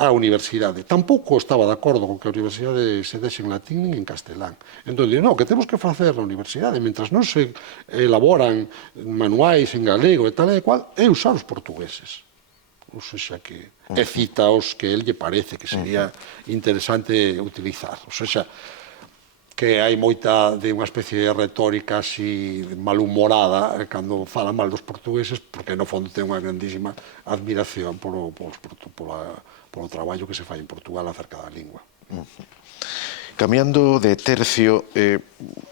á universidade. Tampouco estaba de acordo con que a universidade se dexe en latín nin en castelán. Entón, non, que temos que facer na universidade, mentras non se elaboran manuais en galego e tal e cual, é usar os portugueses. Ou seja, que é cita os que el lle parece que sería interesante utilizar. Ou seja, que hai moita de unha especie de retórica así malhumorada cando fala mal dos portugueses, porque no fondo ten unha grandísima admiración pola polo traballo que se fai en Portugal acerca da lingua. Cambiando de tercio,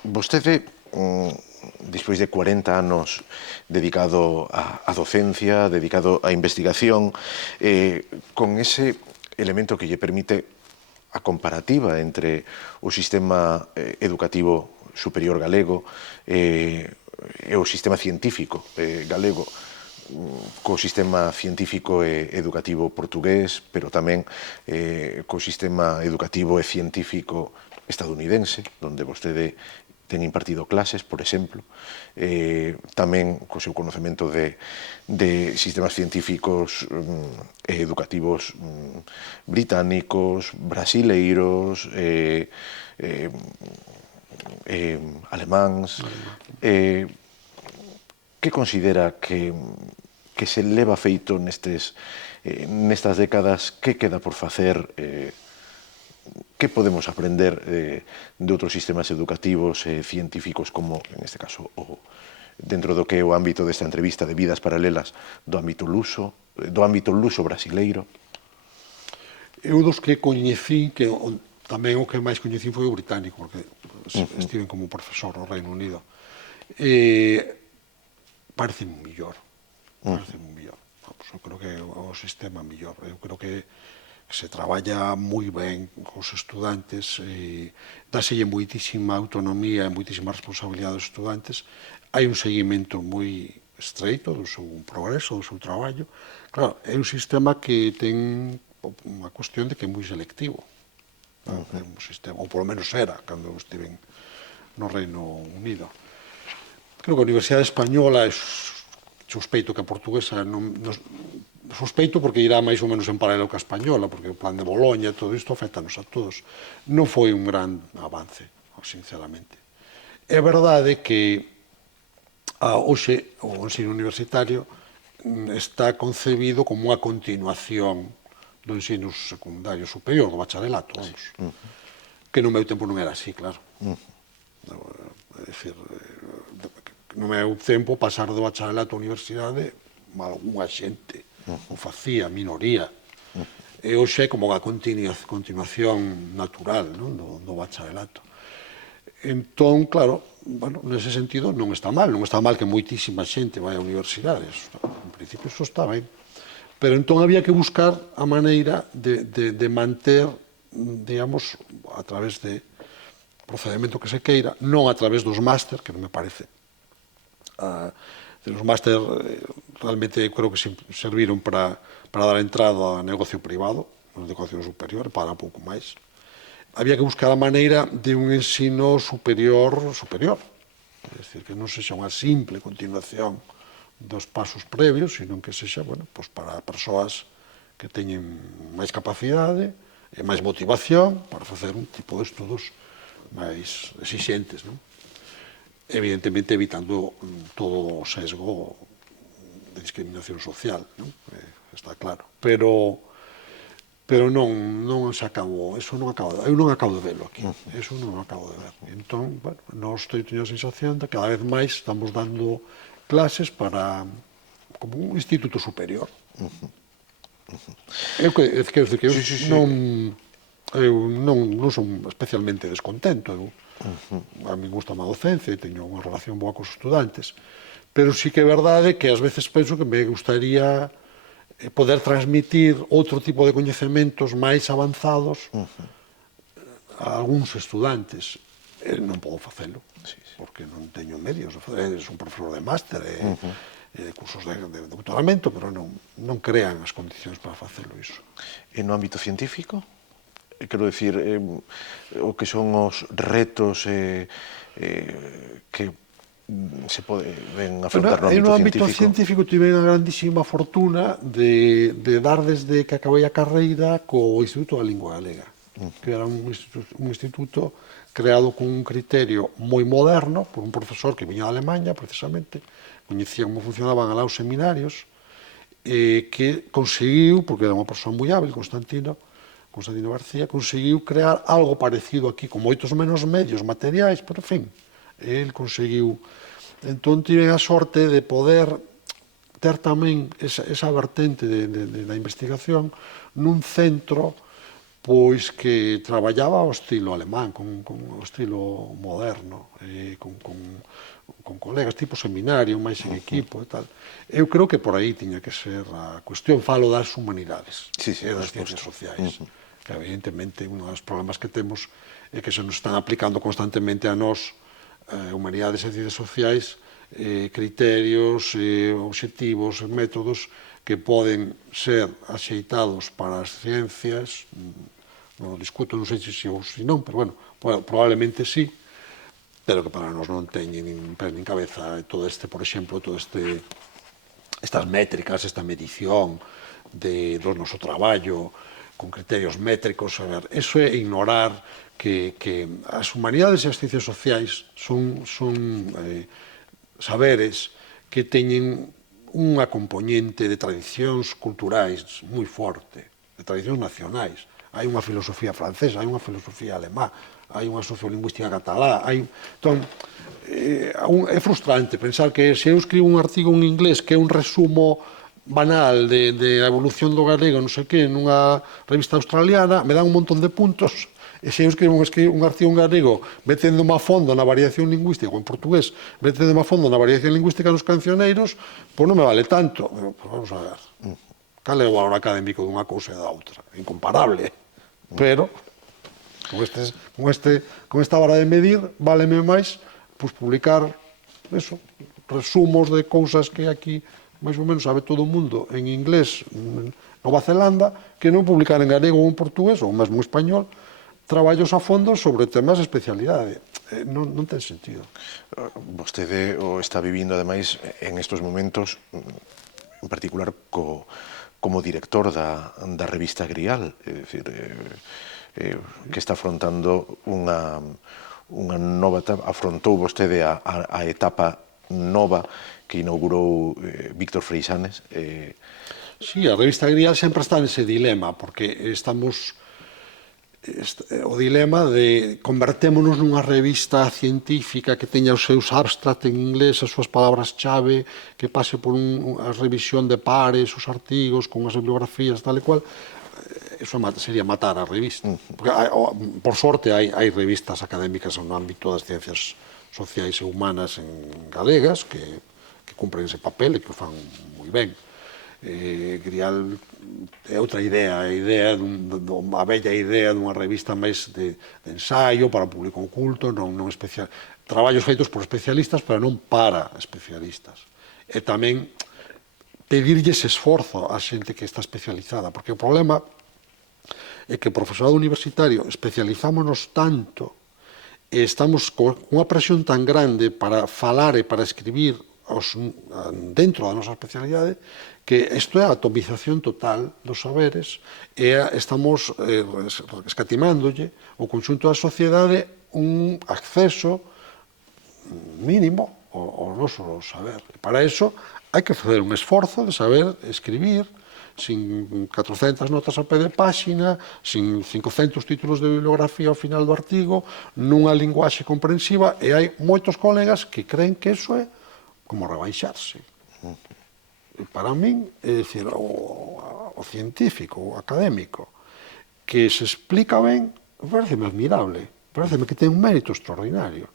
vostede, despois de 40 anos dedicado á docencia, dedicado á investigación, con ese elemento que lle permite a comparativa entre o sistema educativo superior galego e o sistema científico galego, co sistema científico e educativo portugués, pero tamén co sistema educativo e científico estadounidense, onde vostede ten impartido clases, por exemplo, tamén co seu conocemento de sistemas científicos e educativos británicos, brasileiros, alemáns. Que considera que se leva feito nestas décadas? Que queda por facer? Que podemos aprender de outros sistemas educativos e científicos como, en este caso, dentro do que é o ámbito desta entrevista de vidas paralelas, do ámbito luso brasileiro? Eu dos que coñecí, que tamén o que máis coñecí foi o británico, porque estive como profesor no Reino Unido. Parece mellor. Eu creo que é o sistema mellor. Eu creo que se traballa moi ben cos estudantes, dáselle moitísima autonomía e moitísima responsabilidade aos estudantes. Hai un seguimento moi estreito do seu progreso, do seu traballo. Claro, é un sistema que ten unha cuestión de que é moi selectivo. É un sistema, ou polo menos era, cando estiven no Reino Unido. Creo que a Universidade Española, sospeito que a portuguesa, sospeito porque irá máis ou menos en paralelo que a española, porque o plan de Boloña, todo isto afectanos a todos. Non foi un gran avance, sinceramente. É verdade que hoxe o ensino universitario está concebido como unha continuación do ensino secundario superior, do bacharelato, vamos. Que no meu tempo non era así, claro. É dicir, no meu tempo, pasar do bacharelato á universidade, algunha xente o facía, a minoría. E hoxe é como a continuación natural do bacharelato. Entón, claro, nese sentido non está mal. Non está mal que moitísima xente vai á universidade. En principio, iso está ben. Pero entón había que buscar a maneira de manter, digamos, a través de procedimento que se queira, non a través dos máster, que non me parece. Os máster realmente creo que serviron para dar entrada ao negocio privado, ao negocio superior, para pouco máis. Había que buscar a maneira de un ensino superior, é dicir, que non sexa unha simple continuación dos pasos previos, sino que sexa, bueno, para persoas que teñen máis capacidade e máis motivación para facer un tipo de estudos máis exixentes, non? Evidentemente evitando todo o sesgo de discriminación social, non? Está claro. Pero non se acabou, eu non acabo de velo aquí, eso non acabo de ver. Entón, bueno, nós teño a sensación de que cada vez máis estamos dando clases para como un instituto superior. Eu quero dicir que eu non son especialmente descontento. A mí gusta a docencia e teño unha relación boa cos estudantes, pero sí que é verdade que ás veces penso que me gustaría poder transmitir outro tipo de coñecementos máis avanzados a algúns estudantes. Non podo facelo, porque non teño medios. Son profesor de máster e cursos de doutoramento, pero non crean as condicións para facelo iso. E no ámbito científico? Quero dicir, o que son os retos que se poden afrontar no ámbito científico? No ámbito científico tive unha grandísima fortuna de dar desde que acabei a carreira co Instituto da Lingua Galega, que era un instituto creado con un criterio moi moderno por un profesor que viña da Alemanha, precisamente, coñecía como funcionaban alá os seminarios, que conseguiu, porque era unha persoa moi hábil, Constantino García, conseguiu crear algo parecido aquí, con moitos menos medios materiais, pero, en fin, el conseguiu. Entón, tive a sorte de poder ter tamén esa vertente da investigación nun centro pois que traballaba ao estilo alemán, con o estilo moderno, con colegas tipo seminario, máis en equipo e tal. Eu creo que por aí tiña que ser a cuestión. Falo das humanidades e das ciencias sociais. Que evidentemente un dos problemas que temos é que se nos están aplicando constantemente a nós, humanidades e ciencias sociais, criterios, obxectivos, métodos que poden ser axeitados para as ciencias. Non discuto, non sei se ou se non, pero bueno, probablemente sí, pero que para nós non teñen nin pés nin cabeza todo este, por exemplo, estas métricas, esta medición do noso traballo con criterios métricos. A ver, eso é ignorar que as humanidades e as ciencias sociais son saberes que teñen unha componente de tradicións culturais moi forte, de tradicións nacionais. Hai unha filosofía francesa, hai unha filosofía alemá, hai unha sociolingüística catalá. Entón, é frustrante pensar que se eu escribo un artigo en inglés que é un resumo banal de a evolución do galego, non sei que, nunha revista australiana, me dan un montón de puntos. E se eu escribo un artigo en galego metendo-me a fondo na variación lingüística, ou en portugués metendo-me a fondo na variación lingüística dos cancioneiros, pois non me vale tanto. Pois vamos a ver. Cal é o valor académico dunha cousa e da outra? Incomparable. Pero, con esta vara de medir, váleme máis publicar resumos de cousas que aquí máis ou menos sabe todo o mundo en inglés, Nova Zelanda, que non publicar en galego ou en portugués, ou mesmo en español, traballos a fondo sobre temas de especialidade. Non ten sentido. Vostede o está vivindo, ademais, en estes momentos, en particular como director da revista Grial, é dicir, que está afrontando unha nova etapa. Afrontou vostede a etapa nova que inaugurou Víctor Freixanes. Sí, a revista Grial sempre está nese dilema, porque estamos o dilema de convertémonos nunha revista científica que teña os seus abstract en inglés, as súas palabras-chave, que pase por unha revisión de pares, os artigos, con as bibliografías, tal e cual. Eso sería matar a revista. Porque, por sorte, hai revistas académicas no ámbito das ciencias sociais e humanas en galegas que cumpren ese papel e que o fan moi ben. Grial é outra idea, a bella idea dunha revista máis de ensaio para o público oculto, non especial, traballos feitos por especialistas, pero non para especialistas. E tamén pedirlles esforzo á xente que está especializada, porque o problema é que o profesorado universitario especializámonos tanto e estamos con unha presión tan grande para falar e para escribir dentro da nosa especialidade, que isto é a atomización total dos saberes e estamos escatimándolle ao conxunto da sociedade un acceso mínimo ao noso saber. Para iso hai que facer un esforzo de saber escribir sin 400 notas a pé de páxina, sin 500 títulos de bibliografía ao final do artigo, nunha linguaxe comprensiva, e hai moitos colegas que creen que iso é como rebaixarse. Para min, é dicir, o científico, o académico, que se explica ben, pareceme admirable, pareceme que ten un mérito extraordinario.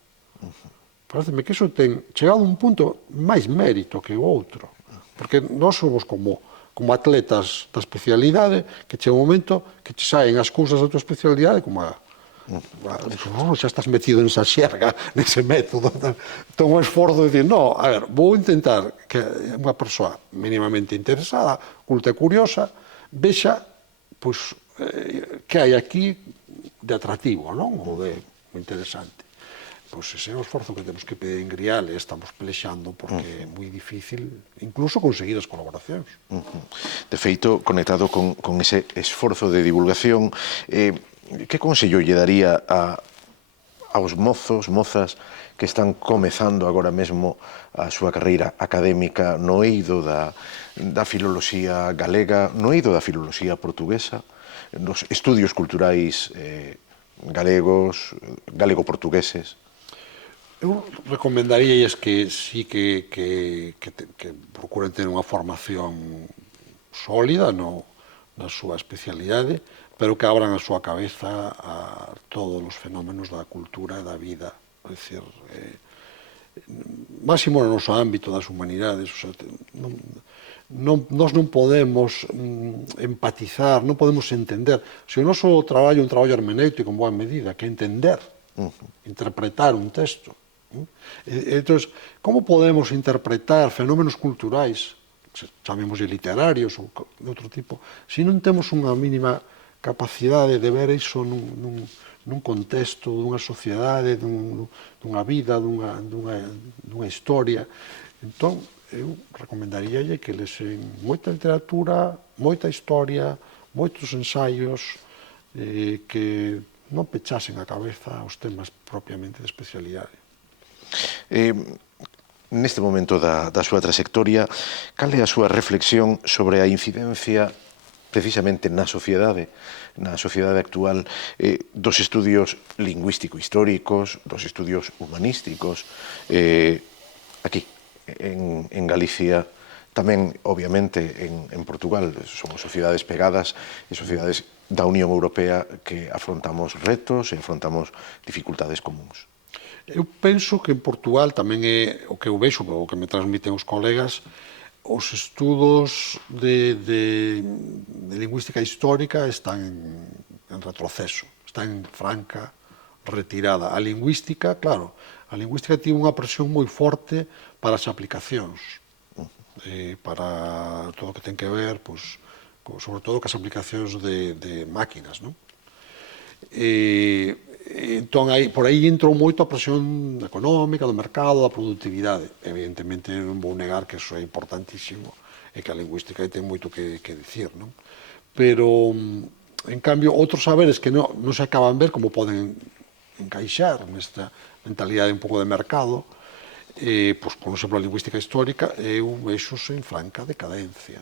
Pareceme que iso ten, chegado a un punto, máis mérito que o outro. Porque nós somos como atletas da especialidade, que chega un momento que te saen as cousas da tua especialidade como xa estás metido nesa xerga, nese método. Entón, o esforzo de dicir, a ver, vou intentar que unha persoa mínimamente interesada, culta e curiosa, vexa, pois, que hai aquí de atractivo, non? Ou de interesante. Pois ese é o esforzo que temos que pedir en Grial e estamos pelexando porque é moi difícil incluso conseguir as colaboracións. De feito, conectado con ese esforzo de divulgación, que consello lle daría aos mozos, mozas que están comezando agora mesmo a súa carreira académica no eido da filoloxía galega, no eido da filoloxía portuguesa, nos estudios culturais galegos, galego-portugueses? Eu recomendaríais que sí que procuren ter unha formación sólida na súa especialidade, pero que abran a súa cabeza a todos os fenómenos da cultura e da vida. É dicir, máximo no noso ámbito das humanidades, o sea, nós non podemos empatizar, non podemos entender. Se o noso traballo é un traballo hermenéutico en boa medida, que é entender, interpretar un texto. Entón, como podemos interpretar fenómenos culturais, chamemos de literarios ou de outro tipo, se non temos unha mínima capacidade de ver iso nun contexto, dunha sociedade, dunha vida, dunha historia? Entón, eu recomendaríalle que lesen moita literatura, moita historia, moitos ensaios, que non pechasen a cabeza aos temas propiamente de especialidade. Neste momento da súa trayectoria, cal é a súa reflexión sobre a incidencia precisamente na sociedade actual, dos estudios lingüístico-históricos, dos estudios humanísticos, aquí, en Galicia, tamén, obviamente, en Portugal, somos sociedades pegadas e sociedades da Unión Europea que afrontamos retos e afrontamos dificultades comuns. Eu penso que en Portugal tamén é o que eu vexo, o que me transmiten os colegas, os estudos de lingüística histórica están en retroceso, están en franca retirada. A lingüística, claro, a lingüística tiene unha presión moi forte para as aplicacións, para todo o que ten que ver, pues, sobre todo cas aplicacións de máquinas, non? Entón, por aí entrou moito a presión económica, do mercado, da productividade. Evidentemente, non vou negar que iso é importantísimo e que a lingüística ten moito que dicir, non? Pero, en cambio, outros saberes que non se acaban ver como poden encaixar nesta mentalidade un pouco de mercado, pois, por exemplo, a lingüística histórica, eu vexo en franca decadencia,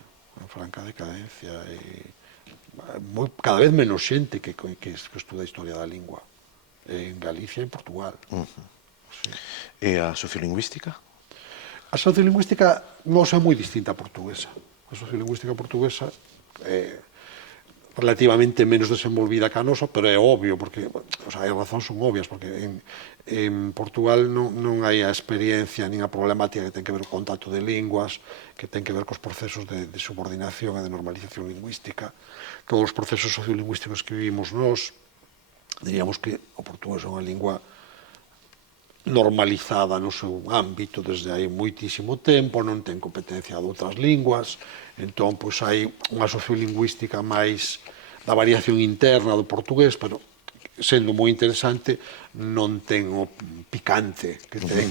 cada vez menos xente que estuda a historia da lingua en Galicia e en Portugal. E a sociolingüística? A sociolingüística non é moi distinta a portuguesa. A sociolingüística portuguesa é relativamente menos desenvolvida que a nosa, pero é obvio, porque as razóns son obvias, porque en Portugal non hai a experiencia nin a problemática que ten que ver co contacto de linguas, que ten que ver cos procesos de subordinación e de normalización lingüística. Todos os procesos sociolingüísticos que vivimos nós, diríamos que o portugués é unha lingua normalizada no seu ámbito desde hai moitísimo tempo, non ten competencia de outras linguas, entón pois hai unha sociolingüística máis da variación interna do portugués, pero sendo moi interesante non ten o picante que ten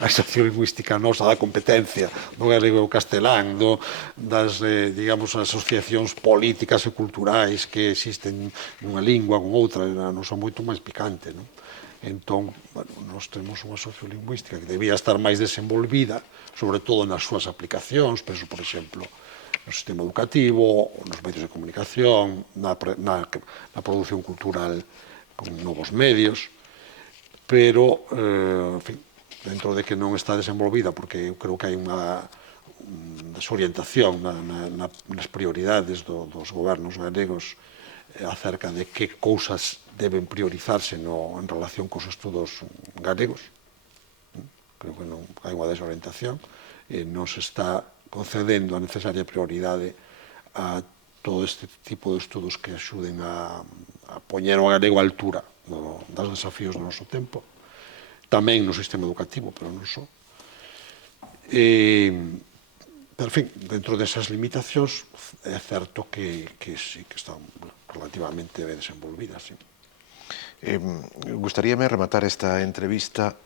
a sociolingüística nosa da competencia do galego e o castelán, das, digamos, asociacións políticas e culturais que existen nunha lingua con outra, a nosa moito máis picante, non? Entón, bueno, nós temos unha sociolingüística que debía estar máis desenvolvida, sobre todo nas súas aplicacións, penso, por exemplo, no sistema educativo, nos medios de comunicación, na produción cultural con novos medios, pero, en fin, dentro de que non está desenvolvida, porque eu creo que hai unha desorientación nas prioridades dos gobernos galegos acerca de que cousas deben priorizarse en relación cos estudos galegos. Creo que non hai unha desorientación e non se está concedendo a necesaria prioridade a todo este tipo de estudos que axuden a poñer o galego á altura dos desafíos do noso tempo, tamén no sistema educativo, pero non só. Pero, en fin, dentro desas limitacións é certo que sí que están relativamente ben desenvolvidas, sí. Gustaríame rematar esta entrevista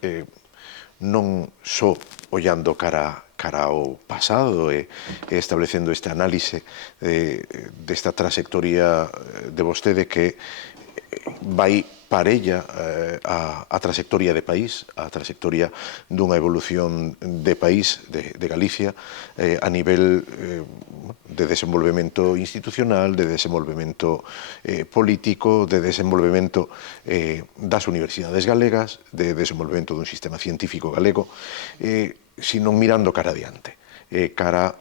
non só ollando cara ao pasado e establecendo este análise desta trayectoria de vostede que vai parella a trayectoria de país, a trayectoria dunha evolución de país, de Galicia, a nivel de desenvolvemento institucional, de desenvolvemento político, de desenvolvemento das universidades galegas, de desenvolvemento dun sistema científico galego, sino mirando cara adiante, cara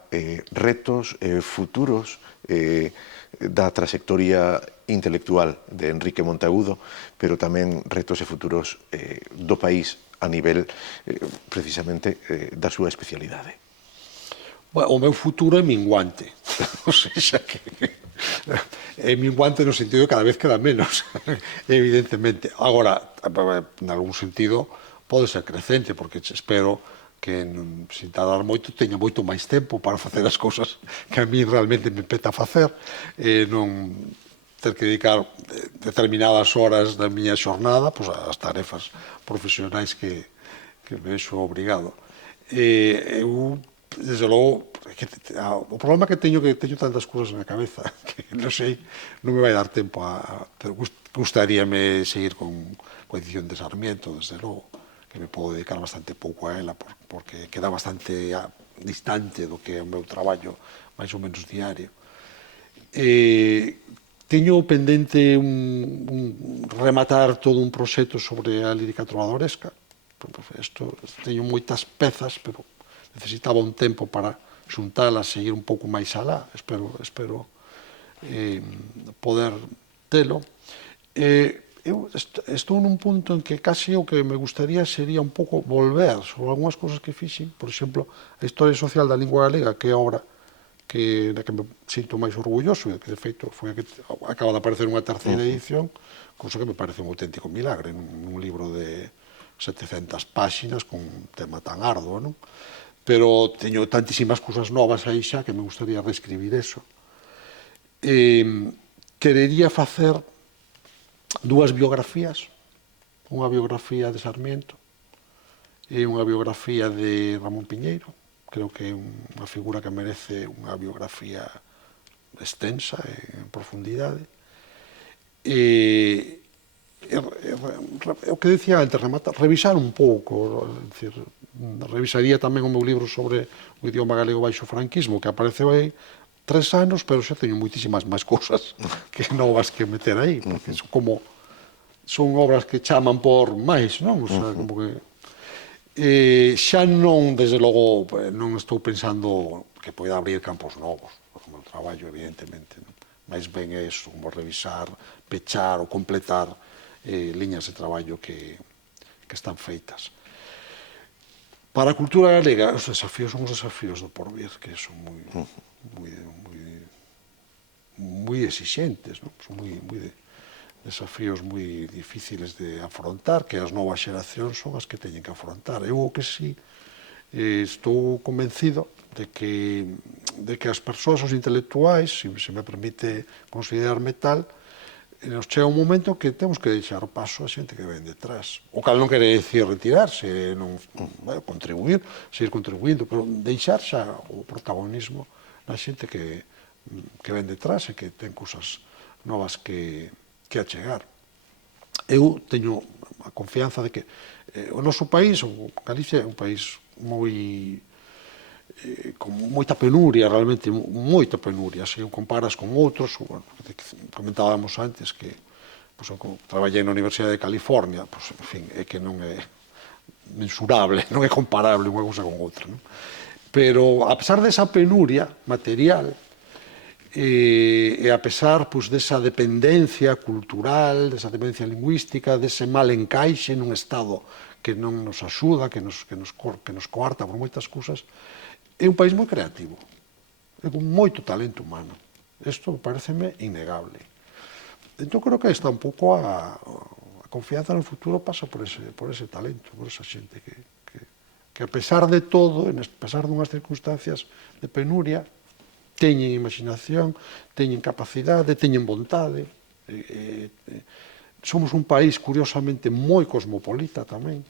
retos futuros da trayectoria intelectual de Enrique Monteagudo, pero tamén retos e futuros do país a nivel precisamente da súa especialidade. Bueno, o meu futuro é minguante. O sea que é minguante no sentido de cada vez queda menos, evidentemente. Agora, en algún sentido, pode ser crecente, porque espero que, sin tardar moito, teña moito máis tempo para facer as cousas que a mí realmente me peta facer, non ter que dedicar determinadas horas da miña xornada ás tarefas profesionais que me vexo obrigado. Eu, desde logo, o problema que teño tantas cousas na cabeza que non sei, non me vai dar tempo pero gustaríame seguir con a edición de Sarmiento, desde logo, que me podo dedicar bastante pouco a ela, porque queda bastante distante do que é o meu traballo máis ou menos diario. Teño pendente rematar todo un proxecto sobre a lírica trovadoresca. Teño moitas pezas, pero necesitaba un tempo para xuntalas, seguir un pouco máis alá. Espero poder telo. Eu estou nun punto en que casi o que me gustaría sería un pouco volver sobre algunhas cousas que fixen, por exemplo, a Historia social da lingua galega, que é a obra na que me sinto máis orgulloso, e que de feito foi a que acaba de aparecer unha terceira edición, cousa que me parece un auténtico milagre, nun libro de 700 páxinas con un tema tan arduo, non? Pero teño tantísimas cousas novas aí xa que me gustaría reescribir eso. Querería facer dúas biografías, unha biografía de Sarmiento e unha biografía de Ramón Piñeiro. Creo que é unha figura que merece unha biografía extensa e en profundidade. O que decía antes, revisar un pouco, revisaría tamén o meu libro sobre o idioma galego baixo o franquismo, que apareceu aí 3 anos, pero xa teño moitísimas máis cousas que novas que meter aí, porque son obras que chaman por máis, non? O sea, como que xa non, desde logo, non estou pensando que poida abrir campos novos, o meu traballo, evidentemente, máis ben é iso, como revisar, pechar ou completar liñas de traballo que están feitas. Para a cultura galega, os desafíos son os desafíos do porvir, que son moi exixentes, son desafíos moi difíciles de afrontar, que as novas xeracións son as que teñen que afrontar. Eu o que sí estou convencido de que as persoas, os intelectuais, se me permite considerarme tal, nos chega un momento que temos que deixar paso a xente que ven detrás. O cal non quere dicir retirarse, contribuir, seguir contribuindo, pero deixar xa o protagonismo na xente que ven detrás e que ten cousas novas que achegar. Eu teño a confianza de que o noso país, Galicia, é un país con moita penuria, realmente moita penuria. Se o comparas con outros, comentábamos antes que traballei na Universidade de California, en fin, é que non é mensurable, non é comparable unha cousa con outra. Pero, a pesar desa penuria material, e a pesar desa dependencia cultural, desa dependencia lingüística, dese mal encaixe nun Estado que non nos axuda, que nos coarta por moitas cousas, é un país moi creativo, é con moito talento humano. Isto pareceme innegable. Entón, creo que está un pouco a confianza no futuro pasa por ese talento, por esa xente que a pesar de todo, a pesar dunhas circunstancias de penuria, teñen imaginación, teñen capacidade, teñen vontade. Somos un país, curiosamente, moi cosmopolita tamén.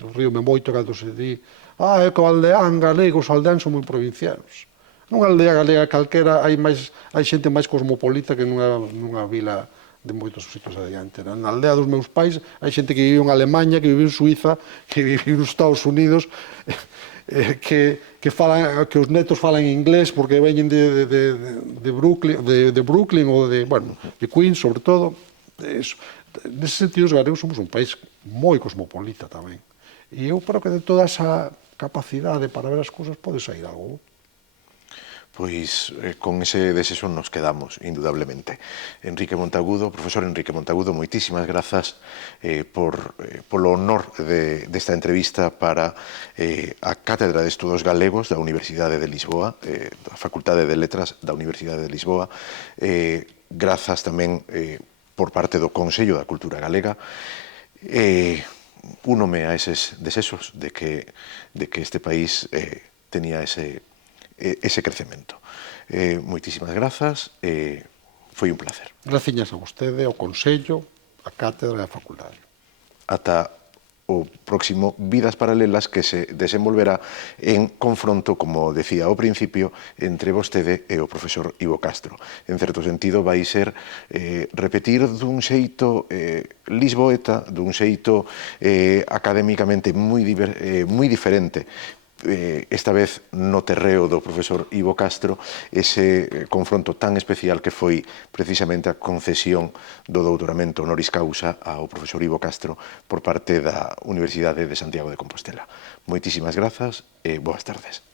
Ríome moito cando se di é que o aldeán galego, os aldeáns son moi provincianos. Nunha aldea galega calquera hai xente máis cosmopolita que nunha vila de moitos sitios adiante. Na aldea dos meus pais hai xente que vive en Alemanha, que vive en Suiza, que vive nos Estados Unidos, que os netos falan inglés porque veñen de Brooklyn ou de Queens, sobre todo. Nese sentido, os galegos somos un país moi cosmopolita tamén. E eu creo que de toda esa capacidade para ver as cousas pode sair algo. Pois con ese desexo nos quedamos, indudablemente. Enrique Monteagudo, profesor Enrique Monteagudo, moitísimas grazas polo honor desta entrevista para a Cátedra de Estudos Galegos da Universidade de Lisboa, da Facultade de Letras da Universidade de Lisboa. Grazas tamén por parte do Consello da Cultura Galega. Únome a eses desexos de que este país tenía ese crecemento. Moitísimas grazas, foi un placer. Graciñas a vostede, ao Consello, a Cátedra e a Facultade. Ata o próximo Vidas Paralelas, que se desenvolverá en confronto, como decía ao principio, entre vostede e o profesor Ivo Castro. En certo sentido, vai ser repetir dun xeito lisboeta, dun xeito académicamente moi diferente, esta vez no terreo do profesor Ivo Castro, ese confronto tan especial que foi precisamente a concesión do doutoramento honoris causa ao profesor Ivo Castro por parte da Universidade de Santiago de Compostela. Moitísimas grazas e boas tardes.